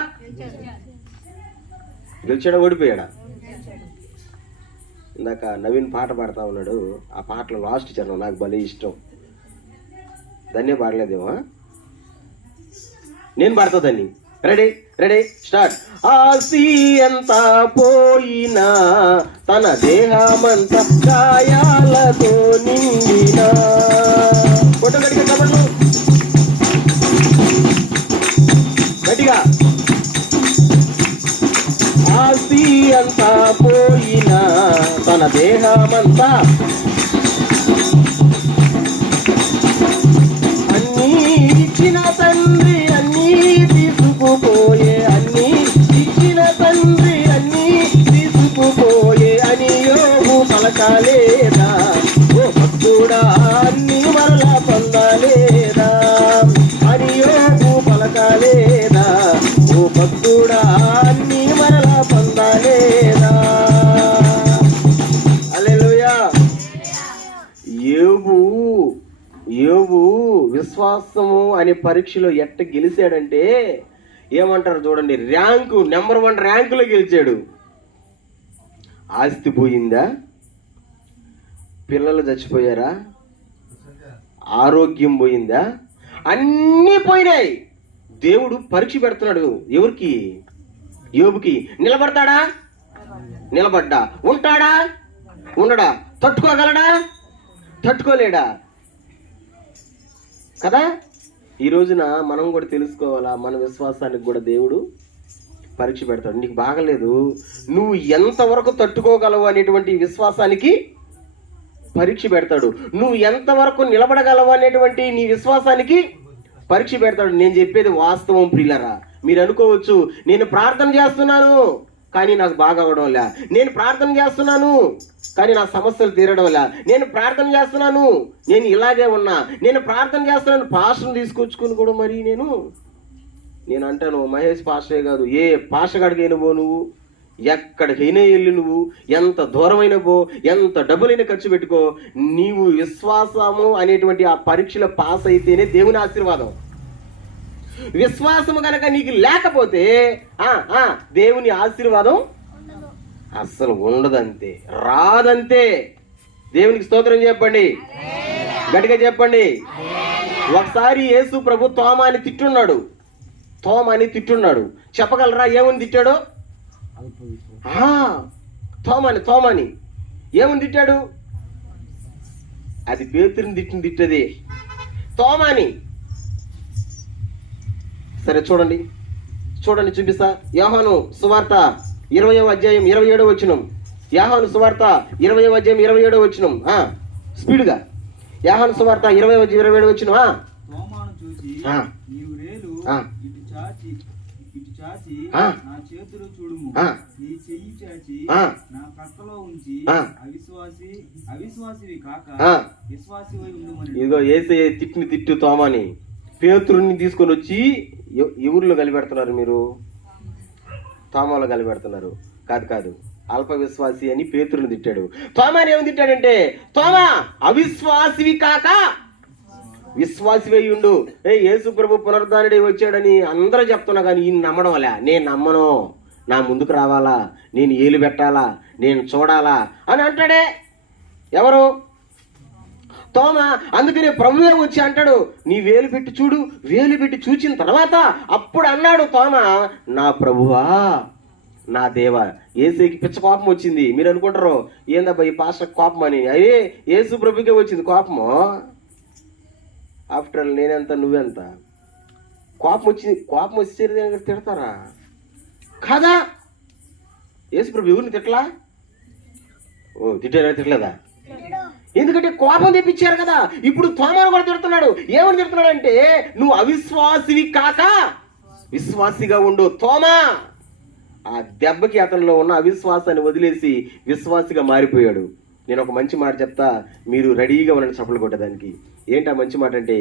ఇందాక నవీన్ పాట పాడుతా ఉన్నాడు. ఆ పాటలో లాస్ట్ చరణం నాకు భలే ఇష్టం. దాన్నే పాడలేదేమో, నేను పాడతా దాన్ని. Ready start. ఆసి అంతా పోయినా తన దేహమంతా గాయాలతో నిండినా. గట్టిగా. ఆసి అంతా పోయినా తన దేహమంతా అన్నీ ఇచ్చిన తండ్రి అన్నీ తీసుకుపోయే, అన్నీ ఇచ్చిన తండ్రి అన్నీ తీసుకుపోయే అని యోబు పలకాలేదా? ఓ భక్తుడా, అన్ని మరలా పొందలేదా అని యోబు పలకాలేదా? ఓ భక్తుడా, అన్ని మరలా పొందలేదా? హల్లెలూయా. యోబు విశ్వాసము అనే పరీక్షలో ఎట్ట గెలిచాడంటే ఏమంటారు చూడండి, నెంబర్ 1 ర్యాంకులో గెలిచాడు. ఆస్తి పోయిందా? పిల్లలు చచ్చిపోయారా? ఆరోగ్యం పోయిందా? అన్నీ పోయినాయి. దేవుడు పరీక్ష పెడుతున్నాడు. ఎవరికి? యోబుకి. నిలబడతాడా? నిలబడ్డా. ఉంటాడా? ఉండడా? తట్టుకోగలడా? తట్టుకోలేడా? కదా. ఈ రోజున మనం కూడా తెలుసుకోవాలా, మన విశ్వాసానికి కూడా దేవుడు పరీక్ష పెడతాడు. నీకు బాగలేదు, నువ్వు ఎంతవరకు తట్టుకోగలవు అనేటువంటి విశ్వాసానికి పరీక్ష పెడతాడు. నువ్వు ఎంతవరకు నిలబడగలవు అనేటువంటి నీ విశ్వాసానికి పరీక్ష పెడతాడు. నేను చెప్పేది వాస్తవం ప్రియులరా. మీరు అనుకోవచ్చు, నేను ప్రార్థన చేస్తున్నాను కానీ నాకు బాగా అవడం లే, నేను ప్రార్థన చేస్తున్నాను కానీ నా సమస్యలు తీరడం లే, నేను ప్రార్థన చేస్తున్నాను, నేను ఇలాగే ఉన్నా, నేను ప్రార్థన చేస్తున్నాను. పాస్టర్ని తీసుకొచ్చుకుని కూడా మరి నేను అంటాను, మహేష్ పాస్టరే కాదు, ఏ పాస్టర్గాడికైనా పో, నువ్వు ఎక్కడికైనా వెళ్ళి, నువ్వు ఎంత దూరమైనా పో, ఎంత డబ్బులైనా ఖర్చు పెట్టుకో, నీవు విశ్వాసము అనేటువంటి ఆ పరీక్షలో పాస్ అయితేనే దేవుని ఆశీర్వాదం. విశ్వాసము కనుక నీకు లేకపోతే దేవుని ఆశీర్వాదం అస్సలు ఉండదంతే, రాదంతే. దేవునికి స్తోత్రం చెప్పండి, గట్టిగా చెప్పండి. ఒకసారి యేసు ప్రభు తోమాని తిట్టున్నాడు. చెప్పగలరా ఏమని తిట్టాడు? తోమాని ఏమని తిట్టాడు? అది పేతురుని తిట్టది తోమాని. సరే చూడండి చూపిస్తా. యోహాను సువార్త 20వ అధ్యాయం 27వ వచనం. యోహాను సువార్త 20వ అధ్యాయం 27వ వచనం. స్పీడ్గా యోహాను సువార్త 20వ 27వ వచనం. తోమాను చూసి నీవు రేలు ఇటు చాచి నా చేతులు చూడుము, నీ చెయ్యి చాచి నా ప్రక్కలో ఉంచి అవిశ్వాసివి కాక విశ్వాసివై ఉండుమని. ఇదిగో యేసయ్య తిట్టు తోమాని. పేతురుని తీసుకొని వచ్చి ఎవరిలో కలిపెడుతున్నారు మీరు? తోమాలో కలిపెడుతున్నారు. కాదు, అల్ప విశ్వాసి అని పేతురుని తిట్టాడు. తోమాని ఏమని తిట్టాడంటే, తోమా అవిశ్వాసివి కాక విశ్వాసివై ఉండు. యేసు ప్రభు పునరుద్ధానుడై వచ్చాడని అందరూ చెప్తున్నా కానీ ఈయన నమ్మడం వల్ల నేను నమ్మను, నా ముందుకు రావాలా, నేను ఏలు పెట్టాలా, నేను చూడాలా అని అంటాడే ఎవరు? తోమా. అందుకనే ప్రభువే వచ్చి అంటాడు, నీ వేలు పెట్టి చూడు. వేలు పెట్టి చూచిన తర్వాత అప్పుడు అన్నాడు తోమా, నా ప్రభువా నా దేవా. యేసుకి పిచ్చ కోపం వచ్చింది. మీరు అనుకుంటారు ఏందబ్బా ఈ పాస్టర్ కోపం అని. అయ్యే యేసు ప్రభుకే వచ్చింది కోపము. ఆఫ్టర్ ఆల్ నేనెంత నువ్వెంత? కోపం వచ్చి తిడతారా? కాదా? యేసు ప్రభు ఎవరిని తిట్టలా? తిట్టలేదా? ఎందుకంటే కోపం తెప్పించారు కదా. ఇప్పుడు తోమాను కూడా తిడుతున్నాడు. ఏమని తిడుతున్నాడు అంటే, నువ్వు అవిశ్వాసివి కాక విశ్వాసిగా ఉండు తోమా. ఆ దెబ్బకి అతనిలో ఉన్న అవిశ్వాసాన్ని వదిలేసి విశ్వాసిగా మారిపోయాడు. నేను ఒక మంచి మాట చెప్తా, మీరు రెడీగా ఉండండి చప్పట్లు కొట్టేదానికి. ఏంటా మంచి మాట అంటే,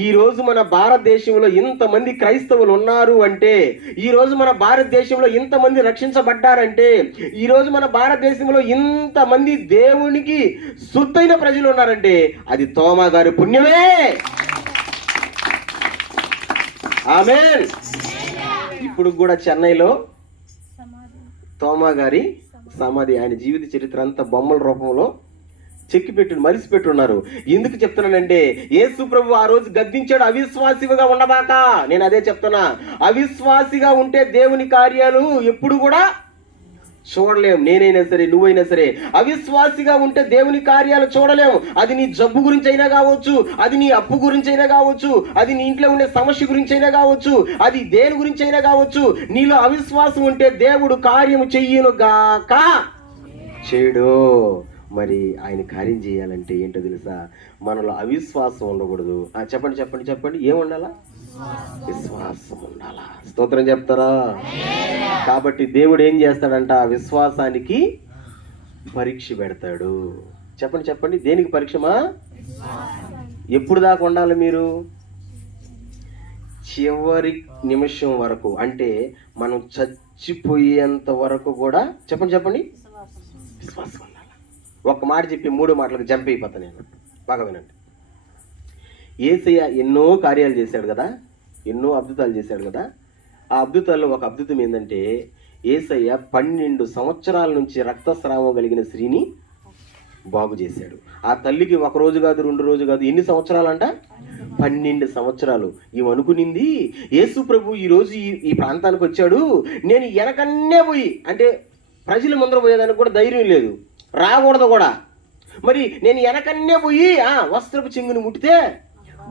ఈ రోజు మన భారతదేశంలో ఇంతమంది క్రైస్తవులు ఉన్నారు అంటే, ఈ రోజు మన భారతదేశంలో ఇంతమంది రక్షించబడ్డారంటే, ఈ రోజు మన భారతదేశంలో ఇంతమంది దేవునికి సుత్తైన ప్రజలు ఉన్నారంటే అది తోమా గారి పుణ్యమే. ఆమేన్. ఇప్పుడు కూడా చెన్నైలో తోమా గారి సమాధి, ఆయన జీవిత చరిత్ర అంతా బొమ్మల రూపంలో మరిసిపెట్టున్నారు. ఎందుకు చెప్తున్నానంటే, యేసు ప్రభు ఆ రోజు గద్దించాడు, అవిశ్వాసిగా ఉండబాక. నేను అదే చెప్తున్నా, అవిశ్వాసిగా ఉంటే దేవుని కార్యాలు ఎప్పుడు కూడా చూడలేం. నేనైనా సరే, నువ్వైనా సరే అవిశ్వాసిగా ఉంటే దేవుని కార్యాలు చూడలేము. అది నీ జబ్బు గురించి అయినా కావచ్చు, అది నీ అప్పు గురించి అయినా కావచ్చు, అది నీ ఇంట్లో ఉండే సమస్య గురించి అయినా కావచ్చు, అది దేని గురించి అయినా కావచ్చు. నీలో అవిశ్వాసం ఉంటే దేవుడు కార్యము చెయ్యను గాక చేయడు. మరి ఆయన కార్యం చేయాలంటే ఏంటో తెలుసా? మనలో అవిశ్వాసం ఉండకూడదు. చెప్పండి ఏముండాలా? విశ్వాసం ఉండాలా. స్తోత్రం చెప్తారా? కాబట్టి దేవుడు ఏం చేస్తాడంట? విశ్వాసానికి పరీక్ష పెడతాడు. చెప్పండి దేనికి పరీక్షమా? ఎప్పుడు దాకా ఉండాలి మీరు? చివరి నిమిషం వరకు, అంటే మనం చచ్చిపోయేంత వరకు కూడా చెప్పండి విశ్వాసం ఉండాలి. ఒక్క మాట చెప్పి 3 మాటలకు జంప్ అయిపోతా నేను. బాగా వినండి. యేసయ్య ఎన్నో కార్యాలు చేశాడు కదా, ఎన్నో అద్భుతాలు చేశాడు కదా. ఆ అద్భుతాల్లో ఒక అద్భుతం ఏంటంటే, యేసయ్య 12 సంవత్సరాల నుంచి రక్తస్రావం కలిగిన స్త్రీని బాగు చేశాడు. ఆ తల్లికి 1 రోజు కాదు 2 రోజు కాదు, ఎన్ని సంవత్సరాలంట? 12 సంవత్సరాలు. అనుకునింది యేసు ప్రభు ఈరోజు ఈ ప్రాంతానికి వచ్చాడు, నేను వెనకన్నే పోయి, అంటే ప్రజల ముందర పోయేదానికి కూడా ధైర్యం లేదు, రాకూడదు కూడా. మరి నేను వెనకన్నే పోయి వస్త్రపు చెంగుని ముట్టితే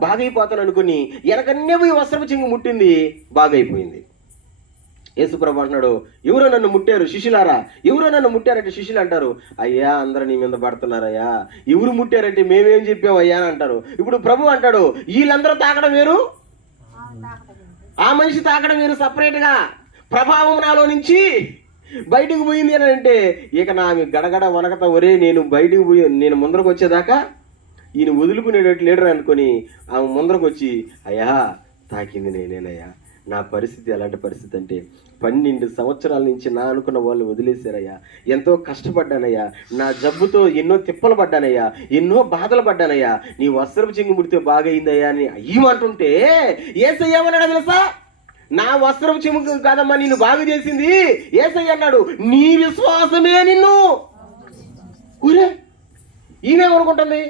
బాగైపోతాను అనుకుని వెనకన్నే పోయి వస్త్రపు చెంగు ముట్టింది, బాగైపోయింది. యేసుప్రభు అంటున్నాడు, ఎవరో నన్ను ముట్టారు శిష్యులారా, ఎవరో నన్ను ముట్టారంటే శిష్యులు అంటారు, అయ్యా అందరూ నీ మీద పడుతున్నారయ్యా, ఎవరు ముట్టారంటే మేమేం చెప్పామయ్యా అని అంటారు. ఇప్పుడు ప్రభు అంటాడు, వీళ్ళందరూ తాకడం వేరు, ఆ మనిషి తాకడం వేరు, సపరేట్గా. ప్రభావం నాలో నుంచి బయటకు పోయింది అని అంటే, ఇక నా గడగడ వనకత ఒరే నేను బయటకు పోయి, నేను ముందరకు వచ్చేదాకా ఈయన వదులుకునేటట్టు లేడరు అనుకొని ఆమె ముందరకు వచ్చి, అయ్యా తాకింది నేనేనయ్యా, నా పరిస్థితి ఎలాంటి పరిస్థితి అంటే 12 సంవత్సరాల నుంచి నా అనుకున్న వాళ్ళు వదిలేశారయ్యా. ఎంతో కష్టపడ్డానయ్యా, నా జబ్బుతో ఎన్నో తిప్పలు పడ్డానయ్యా, ఎన్నో బాధలు పడ్డానయ్యా, నీ వస్త్రపు చెంగు ముడితే బాగయిందయ్యా అని అయ్యమంటుంటే యేసయ్య ఏమన్నాడు తెలుసా? నా వస్త్రపు చెంగు కాదమ్మా నిన్ను బాగు చేసింది యేసయ్య అన్నాడు, నీ విశ్వాసమే నిన్ను. ఊరే ఈమెమనుకుంటుంది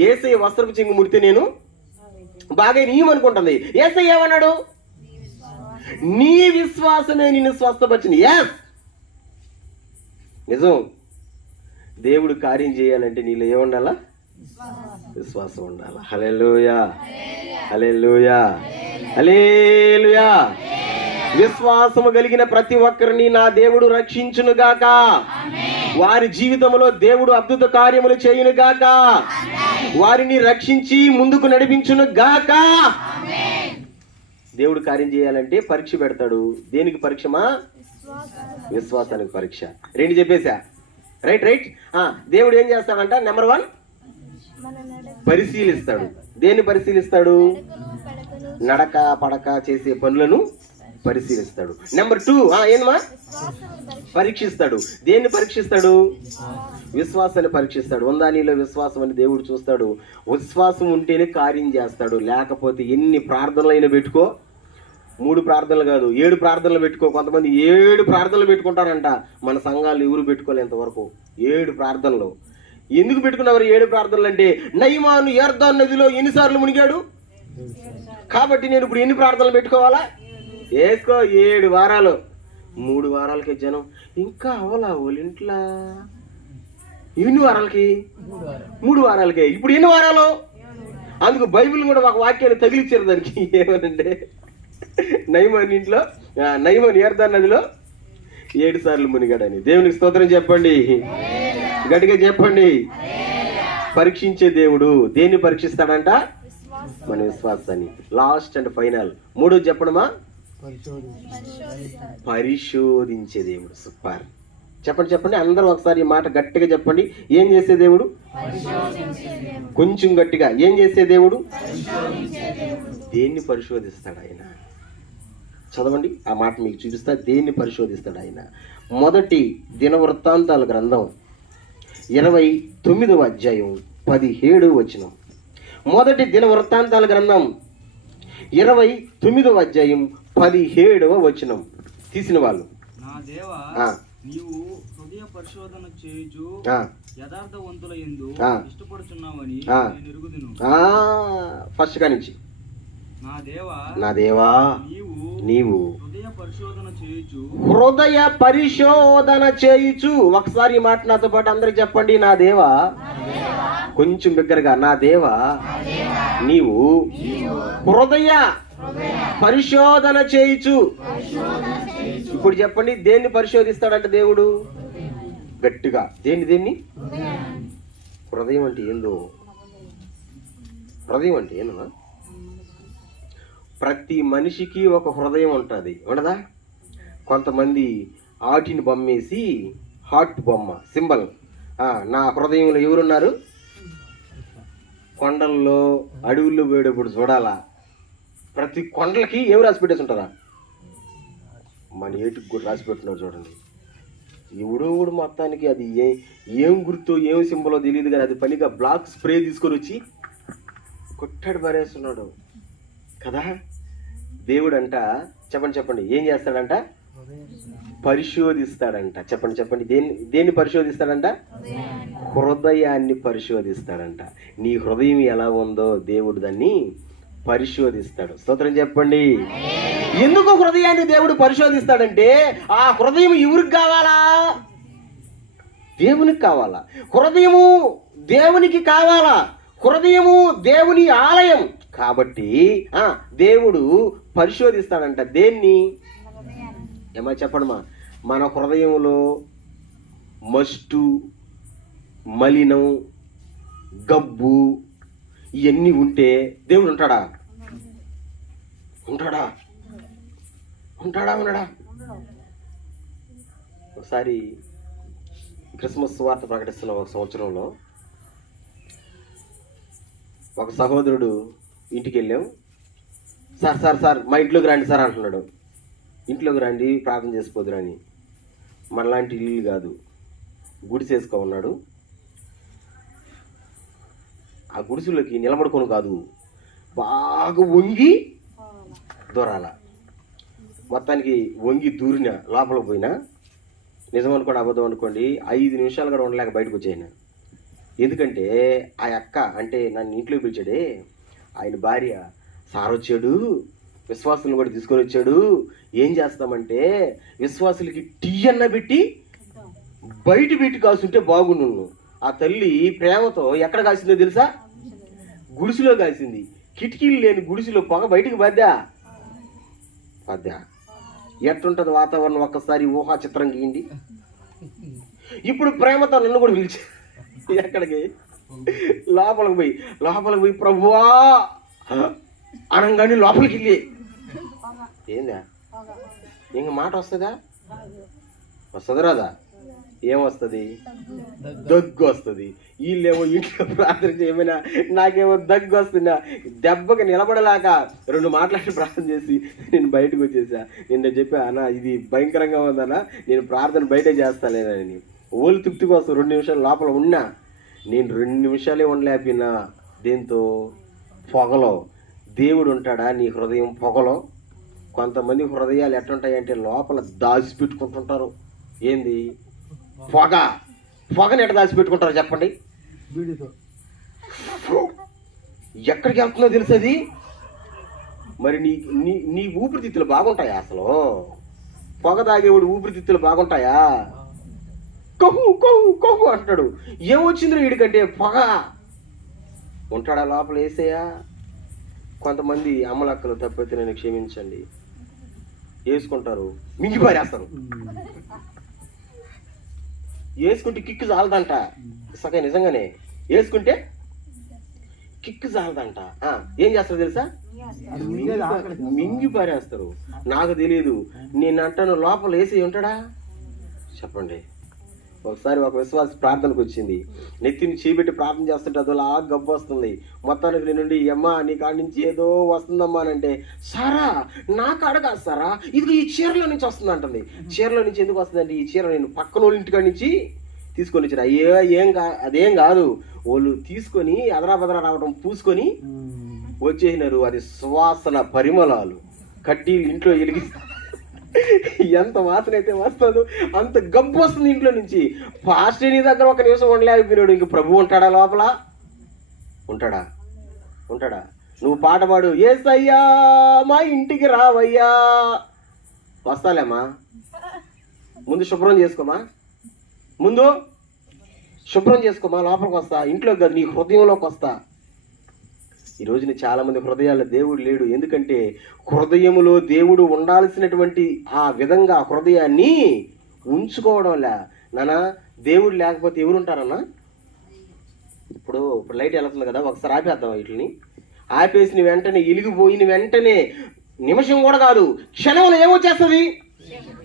యేసయ్య వస్త్రపు చెంగు ముడితే నేను బాగా నీయమనుకుంటుంది. యేసయ్య ఏమన్నాడు? నీ విశ్వాసమే నిన్ను స్వస్థపరిచింది. నిజం. దేవుడు కార్యం చేయాలంటే నీలో ఏముండాలా? విశ్వాసం ఉండాలా. హల్లెలూయా, హల్లెలూయా, హల్లెలూయా. విశ్వాసము కలిగిన ప్రతి ఒక్కరిని నా దేవుడు రక్షించును గాక. వారి జీవితంలో దేవుడు అద్భుత కార్యములు చేయును గాక. వారిని రక్షించి ముందుకు నడిపించును గాక. దేవుడు కార్యం చేయాలంటే పరీక్ష పెడతాడు. దేనికి పరీక్షమా? విశ్వాసానికి పరీక్ష. 2 చెప్పేశా. రైట్. దేవుడు ఏం చేస్తాడంట? నెంబర్ 1 పరిశీలిస్తాడు. దేన్ని పరిశీలిస్తాడు? నడక పడక చేసే పనులను పరిశీలిస్తాడు. నెంబర్ 2 ఏందమ్మా? పరీక్షిస్తాడు. దేన్ని పరీక్షిస్తాడు? విశ్వాసాన్ని పరీక్షిస్తాడు. ఉందా నీలో విశ్వాసం అని దేవుడు చూస్తాడు. విశ్వాసం ఉంటేనే కార్యం చేస్తాడు. లేకపోతే ఎన్ని ప్రార్థనలైనా పెట్టుకో, 3 ప్రార్థనలు కాదు 7 ప్రార్థనలు పెట్టుకో. కొంతమంది 7 ప్రార్థనలు పెట్టుకుంటారంట. మన సంఘాలు ఎవరు పెట్టుకోలే ఇంతవరకు 7 ప్రార్థనలు. ఎందుకు పెట్టుకున్నవారు 7 ప్రార్థనలు అంటే, నయమాను యొర్దాను నదిలో ఎన్నిసార్లు మునిగాడు కాబట్టి నేను ఇప్పుడు ఎన్ని ప్రార్థనలు పెట్టుకోవాలా? వేసుకో 7 వారాలు. 3 వారాలకే జనం ఇంకా అవలా వాళ్ళింట్లా. ఎన్ని వారాలకి? 3 వారాలకే. ఇప్పుడు ఎన్ని వారాలు? అందుకు బైబిల్ కూడా ఒక వాక్యాన్ని తగిలిచ్చారు దానికి. ఏమనంటే, నయమాన్ ఇంట్లో నయమాన్ యొర్దాను నదిలో 7 సార్లు మునిగాడని. దేవునికి స్తోత్రం చెప్పండి, గట్టిగా చెప్పండి. పరీక్షించే దేవుడు దేన్ని పరీక్షిస్తాడంట? మన విశ్వాసాన్ని. Last and final 3 చెప్పడమా? పరిశోధించే దేవుడు. సూపర్. చెప్పండి అందరూ ఒకసారి ఈ మాట గట్టిగా చెప్పండి. ఏం చేసే దేవుడు? కొంచెం గట్టిగా. ఏం చేసే దేవుడు? దేన్ని పరిశోధిస్తాడు ఆయన? చదవండి ఆ మాట మీకు చూపిస్తా. దేన్ని పరిశోధిస్తాడు ఆయన? మొదటి దినవృత్తాంతాల గ్రంథం 29వ అధ్యాయం 17వ వచనం. మొదటి దినవృత్తాంతాల గ్రంథం 29వ అధ్యాయం 17వ వచనం తీసిన వాళ్ళు. నా దేవా, నీవు హృదయ పరిశోధన చేయుచు యథార్థవంతుల యందు ఇష్టపడుచున్నావని నేను ఎరుగుదును. ఫస్ట్ కా నుంచి. నా దేవా, నీవు హృదయ పరిశోధన చేయుచు. ఒకసారి ఈ మాట నాతో పాటు అందరికి చెప్పండి. నా దేవా, కొంచెం దగ్గరగా. నా దేవా, నీవు హృదయ పరిశోధన చేయుచు. ఇప్పుడు చెప్పండి, దేన్ని పరిశోధిస్తాడంట దేవుడు? గట్టిగా. దేన్ని? హృదయం అంటే ఏందో? హృదయం అంటే ఏందన్నా? ప్రతి మనిషికి ఒక హృదయం ఉంటుంది, ఉండదా? కొంతమంది ఆటిని బొమ్మేసి హార్ట్ బొమ్మ సింబల్. నా హృదయంలో ఎవరున్నారు? కొండల్లో అడవుల్లో పోయేటప్పుడు చూడాలా, ప్రతి కొండలకి ఏం రాసి పెట్టేసి ఉంటారా? మన ఏటికి కూడా రాసి పెట్టినారు చూడండి. ఎవడో మొత్తానికి అది ఏం గుర్తో ఏం సింబలో తెలియదు కానీ అది పనిగా బ్లాక్ స్ప్రే తీసుకొని వచ్చి కొట్టాడు పారేస్తున్నాడు కదా. దేవుడు అంట చెప్పండి ఏం చేస్తాడంట? పరిశోధిస్తాడంట. చెప్పండి దేన్ని పరిశోధిస్తాడంట? హృదయాన్ని పరిశోధిస్తాడంట. నీ హృదయం ఎలా ఉందో దేవుడు దాన్ని పరిశోధిస్తాడు. స్తోత్రం చెప్పండి. ఎందుకు హృదయాన్ని దేవుడు పరిశోధిస్తాడంటే, ఆ హృదయం ఎవరికి కావాలా? దేవునికి కావాలా. హృదయము దేవునికి కావాలా. హృదయము దేవుని ఆలయం కాబట్టి దేవుడు పరిశోధిస్తాడంట. దేన్ని? ఏమో చెప్పడమా. మన హృదయంలో మస్టు, మలినం, గబ్బు ఇవన్నీ ఉంటే దేవుడు ఉంటాడా? ఉండడా? ఒకసారి క్రిస్మస్ వార్త ప్రకటిస్తున్న ఒక సంవత్సరంలో ఒక సహోదరుడు ఇంటికి వెళ్ళాం. సార్ సార్ సార్ మా ఇంట్లోకి రండి సార్ అంటున్నాడు. ఇంట్లోకి రండి ప్రార్థన చేసిపోదురు అని. మనలాంటి ఇల్లు కాదు, గుడిసేసుకో ఉన్నాడు. ఆ గుడిసెలోకి నిలబడుకొని కాదు, బాగా వంగి దూరాల. మొత్తానికి వంగి దూరిన లోపల పోయినా, నిజం అనుకోండి అబద్ధం అనుకోండి, 5 నిమిషాలు కూడా ఉండలేక బయటకు వచ్చాయన. ఎందుకంటే ఆ అక్క అంటే నన్ను ఇంట్లోకి పిలిచాడే ఆయన భార్య, సార్ వచ్చాడు, విశ్వాసులను కూడా తీసుకొని వచ్చాడు, ఏం చేస్తామంటే విశ్వాసులకి టీ అన్న పెట్టి బయట పెట్టి కాసుంటే బాగుండు. ఆ తల్లి ప్రేమతో ఎక్కడ కాసిందో తెలుసా? గుడిసెలో కాసింది. కిటికీలు లేని గుడిసెలో పొగ బయటికి పద్దా. ఎట్టుంటది వాతావరణం ఒక్కసారి ఊహా చిత్రం గీయండి. ఇప్పుడు ప్రేమతో నన్ను కూడా పిలిచి ఎక్కడికి లోపలికి పోయి ప్రభువా అనంగానే లోపలికి వెళ్ళి ఏందా ఇంక మాట వస్తుందా? వస్తుంది రాదా? ఏమొస్తుంది? దగ్గు వస్తుంది. వీళ్ళేమో ఇంట్లో ప్రార్థన చేయమైనా నాకేమో దగ్గు వస్తుందా, దెబ్బకి నిలబడలేక 2 మాట్లాడి ప్రార్థన చేసి నేను బయటకు వచ్చేసా. నిన్న చెప్పా అన్న ఇది భయంకరంగా ఉందన్నా, నేను ప్రార్థన బయటే చేస్తానేనని. ఓళ్ళు తృప్తి కోసం 2 నిమిషాలు లోపల ఉన్నా. నేను 2 నిమిషాలే ఉండలేకపోయినా. దేంతో? పొగలో. దేవుడు ఉంటాడా నీ హృదయం పొగలో? కొంతమంది హృదయాలు ఎట్లుంటాయంటే లోపల దాచిపెట్టుకుంటుంటారు. ఏంది? పొగని ఎట్ట దాచిపెట్టుకుంటారు చెప్పండి? ఎక్కడికి వెళ్తుందో తెలుసు అది. మరి నీ ఊపిరితిత్తులు బాగుంటాయా అసలు? పొగ తాగేవాడు ఊపిరితిత్తులు బాగుంటాయా? కహు కహు కహు అంటాడు. ఏమొచ్చిందో వీడికంటే పొగ. ఉంటాడా లోపల? వేసేయా. కొంతమంది అమ్మలక్కలు తప్పైతే నేను క్షమించండి, వేసుకుంటారు, మింగి పారేస్తారు. వేసుకుంటే కిక్కు చాలదంట. సగ నిజంగానే వేసుకుంటే కిక్కు చాలదంట. ఏం చేస్తారు తెలుసా? మింగి పారేస్తారు. నాకు తెలియదు, నేను అంటాను లోపల వేసి ఉంటాడా చెప్పండి. ఒకసారి ఒక విశ్వాస ప్రార్థనకు వచ్చింది. నెత్తిని చీపెట్టి ప్రార్థన చేస్తుంటే అదోలా గబ్బు వస్తుంది. మొత్తానికి నేను నుండి అమ్మా నీ కాడి నుంచి ఏదో వస్తుందమ్మా అని అంటే, సారా నా కాడ కాదు సారా, ఇది ఈ చీరలో నుంచి వస్తుంది అంటుంది. చీరలో నుంచి ఎందుకు వస్తుందంటే ఈ చీర నేను పక్కన వాళ్ళ ఇంటికాడి నుంచి తీసుకొని వచ్చారు. అదేం కాదు, వాళ్ళు తీసుకొని అదరాబదరా రావడం పూసుకొని వచ్చేసినారు. అది సువాసన పరిమళాలు. కడ్డీలు ఇంట్లో వెలిగిస్తారు. ఎంత వాసన అయితే వస్తుందో అంత గబ్బు వస్తుంది ఇంట్లో నుంచి. పాస్టర్ నీ దగ్గర 1 నిమిషం ఉండలేకపోయినాడు. ఇంక ప్రభు ఉంటాడా లోపల? ఉంటాడా? నువ్వు పాట పాడు, యేసయ్యా మా ఇంటికి రావయ్యా. వస్తాలేమ్మా, ముందు శుభ్రం చేసుకోమా, లోపలికి వస్తా. ఇంట్లోకి కాదు, నీ హృదయంలోకి వస్తా. ఈ రోజున చాలా మంది హృదయాల్లో దేవుడు లేడు. ఎందుకంటే హృదయములో దేవుడు ఉండాల్సినటువంటి ఆ విధంగా హృదయాన్ని ఉంచుకోవడంలే. నానా దేవుడు లేకపోతే ఎవరు ఉంటారన్నా? ఇప్పుడు లైట్ వెళ్తుంది కదా, ఒకసారి ఆపేద్దాం. వీటిని ఆపేసిన వెంటనే వెలిగిపోయిన వెంటనే నిమిషం కూడా కాదు, క్షణంలో ఏమొచ్చేస్తుంది?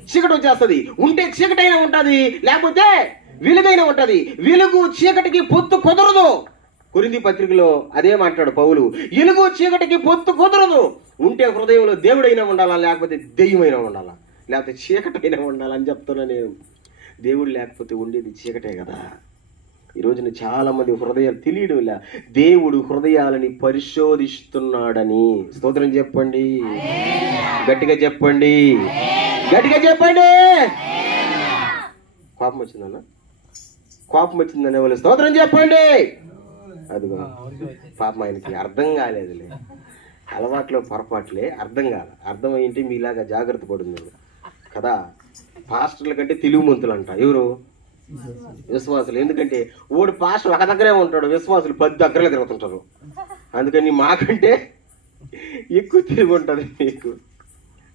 చీకటి వచ్చేస్తుంది. ఉంటే చీకటైనా ఉంటుంది, లేకపోతే వెలుగైనా ఉంటుంది. వెలుగు చీకటికి పొత్తు కుదరదు. కొరింథీ పత్రికలో అదే మాట్లాడు పౌలు. వెలుగు చీకటికి పొత్తు కుదరదు. ఉంటే హృదయంలో దేవుడైనా ఉండాలా, లేకపోతే దెయ్యమైనా ఉండాలా, లేకపోతే చీకటైనా ఉండాలని చెప్తున్నా నేను. దేవుడు లేకపోతే ఉండేది చీకటే కదా. ఈ రోజున చాలా మంది హృదయాలు తెలియడం లే. దేవుడు హృదయాలని పరిశోధిస్తున్నాడని. స్తోత్రం చెప్పండి, గట్టిగా చెప్పండి. కోపం వచ్చిందనే వాళ్ళు స్తోత్రం చెప్పండి. అదిగో పాపం ఆయనకి అర్థం కాలేదులే, అలవాట్లో పొరపాట్లే, అర్థం కాదు. అర్థమైంటే మీలాగా జాగ్రత్త పడుతుంది కదా. పాస్టర్ల కంటే తెలుగుమంతులు అంట. ఎవరు? విశ్వాసులు. ఎందుకంటే ఓడి పాస్టర్ ఒక దగ్గరే ఉంటాడు, విశ్వాసులు 10 దగ్గరలో తిరుగుతుంటారు. అందుకని మాకంటే ఎక్కువ తిరిగి ఉంటుంది మీకు.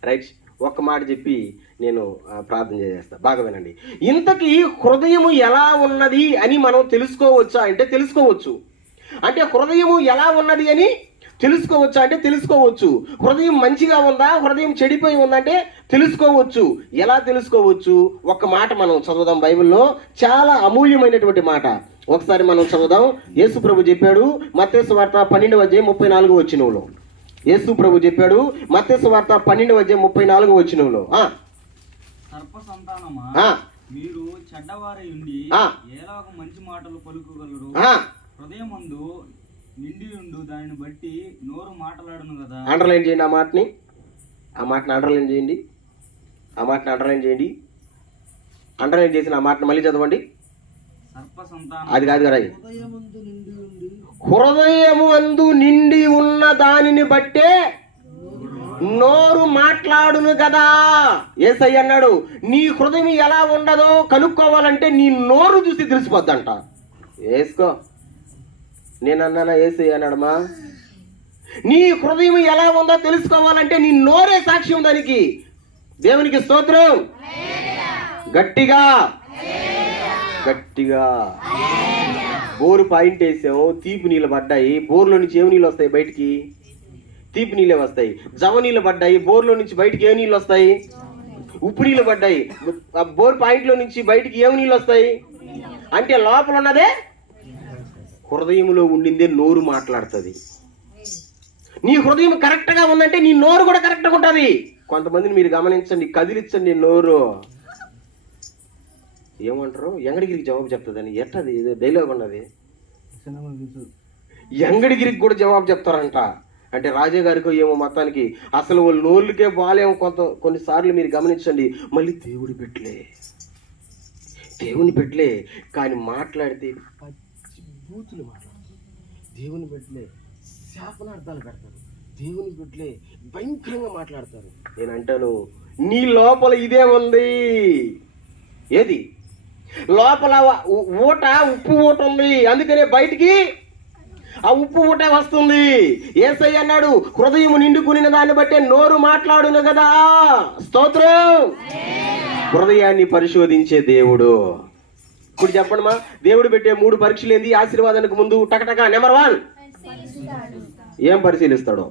రైట్, ఒక్క మాట చెప్పి నేను ప్రార్థన చేస్తా, బాగా వినండి. ఇంతకీ హృదయము ఎలా ఉన్నది అని మనం తెలుసుకోవచ్చా అంటే తెలుసుకోవచ్చు. అంటే హృదయము ఎలా ఉన్నది అని తెలుసుకోవచ్చా అంటే తెలుసుకోవచ్చు. హృదయం మంచిగా ఉందా, హృదయం చెడిపోయి ఉందంటే తెలుసుకోవచ్చు. ఎలా తెలుసుకోవచ్చు? ఒక్క మాట మనం చదువుదాం బైబిల్లో, చాలా అమూల్యమైనటువంటి మాట. ఒకసారి మనం చదువుదాం. యేసు ప్రభు చెప్పాడు మత్తయి సువార్త 12:34 యేసు ప్రభు చెప్పాడు మత్తయి సువార్త 12:34 సర్ప సంతానమా, మీరు చెడ్డవారై ఉండి ఎలా ఒక మంచి మాటలు పలుకోగలరు? హృదయమందు నిండి ఉండు దానిని బట్టి నోరు మాట్లాడును కదా. అండర్లైన్ చేయండి ఆ మాటని అండర్లైన్ చేయండి. అండర్లైన్ చేసిన ఆ మాటను మళ్ళీ చదవండి. సర్ప సంతానం, అది కాదు కదా, హృదయము అందు నిండి ఉన్న దానిని బట్టే నోరు మాట్లాడును కదా. యేసయ్య అన్నాడు, నీ హృదయం ఎలా ఉండదో కనుక్కోవాలంటే నీ నోరు చూసి తెలిసిపోద్దంట. వేసుకో, నేనన్నానా? యేసయ్య అన్నాడమ్మా, నీ హృదయం ఎలా ఉందో తెలుసుకోవాలంటే నీ నోరే సాక్ష్యం దానికి. దేవునికి స్తోత్రం. గట్టిగా బోరు పాయింట్ వేసాము, తీపి నీళ్ళు పడ్డాయి. బోర్లో నుంచి ఏమి నీళ్ళు వస్తాయి? బయటికి తీపి నీళ్ళే వస్తాయి. జవ నీళ్ళు పడ్డాయి, బోర్లో నుంచి బయటికి ఏ నీళ్ళు వస్తాయి? ఉప్పు నీళ్ళు పడ్డాయి. బోర్ పాయింట్లో నుంచి బయటికి ఏమి నీళ్ళు వస్తాయి? అంటే లోపల ఉన్నదే, హృదయంలో ఉండిందే నోరు మాట్లాడుతుంది. నీ హృదయం కరెక్ట్గా ఉందంటే నీ నోరు కూడా కరెక్ట్గా ఉంటుంది. కొంతమందిని మీరు గమనించండి, కదిలించండి నోరు. ఏమంటారు? ఎంగడిగిరికి జవాబు చెప్తుందని. ఎట్టది డైలాగ్ ఉన్నది, ఎంగడిగిరికి కూడా జవాబు చెప్తారంట. అంటే రాజా గారికి ఏమో మొత్తానికి అసలు వాళ్ళు నోళ్ళకే బాలేమో. కొన్నిసార్లు మీరు గమనించండి, మళ్ళీ దేవుని పెట్టలే కానీ మాట్లాడితే పచ్చి బూతులు మాట్లాడతారు. దేవుని పెట్టలే శాపనార్థాలు పెడతారు. దేవుని పెట్టలే భయంకరంగా మాట్లాడతారు. నేను అంటాను, నీ లోపల ఇదే ఉంది. ఏది? లోపల ఉప్పు ఊట ఉంది, అందుకనే బయటికి ఆ ఉప్పు ఊట వస్తుంది. యేసయ్య అన్నాడు, హృదయం నిండుకుని దాన్ని బట్టే నోరు మాట్లాడును కదా. స్తోత్రం. హృదయాన్ని పరిశోధించే దేవుడు. ఇప్పుడు చెప్పండి మా, దేవుడు పెట్టే 3 పరీక్షలు ఏంది ఆశీర్వాదానికి ముందు? టకటక. నెంబర్ 1 ఏం పరిశీలిస్తాడు?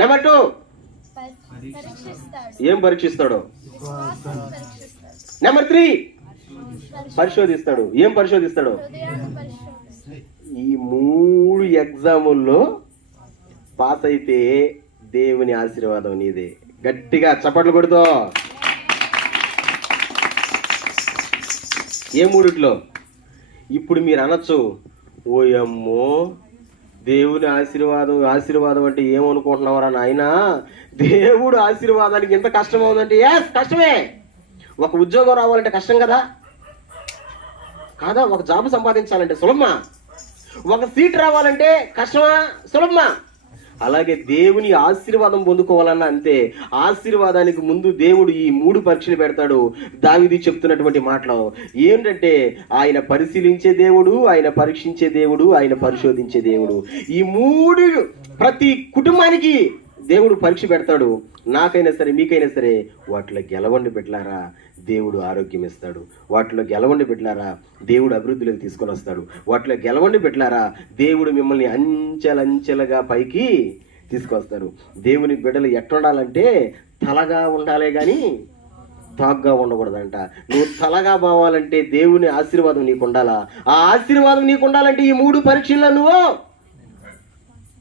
నెంబర్ 2 ఏం పరీక్షిస్తాడు? నెంబర్ 3 పరిశోధిస్తాడు. ఏం పరిశోధిస్తాడు? ఈ 3 ఎగ్జాముల్లో పాస్ అయితే దేవుని ఆశీర్వాదం నీదే. గట్టిగా చప్పట్లు కొడుతో. ఏ 3ట్లో? ఇప్పుడు మీరు అనొచ్చు, ఓయమ్మో దేవుని ఆశీర్వాదం అంటే ఏమనుకుంటున్నావరా నాయనా? దేవుడు ఆశీర్వాదానికి ఎంత కష్టం అవుతుందంటే, కష్టమే. ఒక ఉద్యోగం రావాలంటే కష్టం కదా, కాదా? ఒక జాబ్ సంపాదించాలంటే సులభమా? ఒక సీట్ రావాలంటే కష్టమా? సులభమా? అలాగే దేవుని ఆశీర్వాదం పొందుకోవాలన్నా అంతే. ఆశీర్వాదానికి ముందు దేవుడు ఈ 3 పరీక్షలు పెడతాడు. దావీదు చెప్తున్నటువంటి మాటలు ఏంటంటే, ఆయన పరిశీలించే దేవుడు, ఆయన పరీక్షించే దేవుడు, ఆయన పరిశోధించే దేవుడు. ఈ 3 ప్రతి కుటుంబానికి దేవుడు పరీక్ష పెడతాడు. నాకైనా సరే, మీకైనా సరే, వాటిలో గెలవండి బిడ్డలారా, దేవుడు ఆరోగ్యం ఇస్తాడు. వాటిలో గెలవండి బిడ్డలారా, దేవుడు అభివృద్ధిలోకి తీసుకొని వస్తాడు. వాటిలో గెలవండి బిడ్డలారా, దేవుడు మిమ్మల్ని అంచెలంచెలుగా పైకి తీసుకొస్తాడు. దేవుని బిడ్డలు ఎట్లుండాలంటే తలగా ఉండాలే కానీ తాగ్గా ఉండకూడదంట. నువ్వు తలగా పోవాలంటే దేవుని ఆశీర్వాదం నీకు ఉండాలా. ఆ ఆశీర్వాదం నీకు ఉండాలంటే ఈ 3 పరీక్షల్లో నువ్వు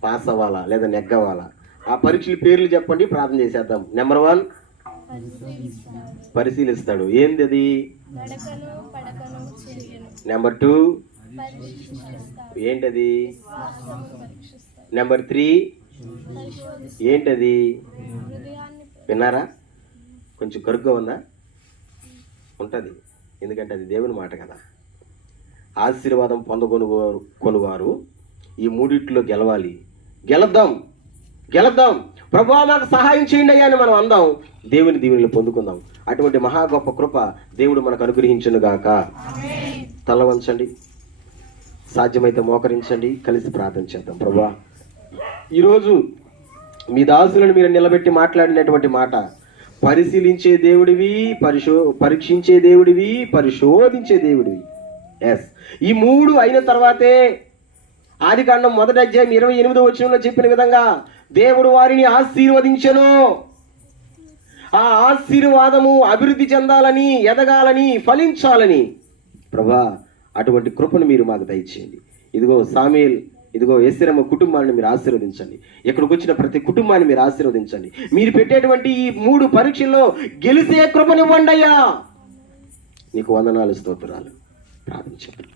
పాస్ అవ్వాలా లేదా నెగ్గవాలా. ఆ పరీక్షల పేర్లు చెప్పండి, ప్రార్థన చేసేద్దాం. నెంబర్ 1 పరిశీలిస్తాడు. ఏంది అది? నెంబర్ 2 ఏంటది? నెంబర్ 3 ఏంటది? విన్నారా? కొంచెం కరుగ్గా ఉందా? ఉంటుంది, ఎందుకంటే అది దేవుని మాట కదా. ఆశీర్వాదం పొందగొనువారు ఈ 3 గెలవాలి. గెలద్దాం. ప్రభువా మాకు సహాయం చేయండి అయ్యా అని మనం అందాం. దేవుని దీవెనలు పొందుకుందాం. అటువంటి మహా గొప్ప కృప దేవుడు మనకు అనుగ్రహించును గాక. తల వంచండి, సాధ్యమైతే మోకరించండి, కలిసి ప్రార్థన చేద్దాం. ప్రభువా, ఈరోజు మీ దాసులను మీరు నిలబెట్టి మాట్లాడినటువంటి మాట, పరిశీలించే దేవుడివి, పరీక్షించే దేవుడివి, పరిశోధించే దేవుడివి. ఈ 3 అయిన తర్వాతే ఆదికాండం 1వ అధ్యాయం 28వ వచనంలో చెప్పిన విధంగా దేవుడు వారిని ఆశీర్వదించెను. ఆ ఆశీర్వాదము అభివృద్ధి చెందాలని, ఎదగాలని, ఫలించాలని ప్రభా అటువంటి కృపను మీరు మాకు దయచేయండి. ఇదిగో సామేల్, ఇదిగో ఎస్తేరమ్మ కుటుంబాన్ని మీరు ఆశీర్వదించండి. ఇక్కడికి వచ్చిన ప్రతి కుటుంబాన్ని మీరు ఆశీర్వదించండి. మీరు పెట్టేటువంటి ఈ 3 పరీక్షల్లో గెలిసే కృపనివ్వండి అయ్యా. నీకు వందనాలు, స్తోత్రాలు. ప్రార్థించండి.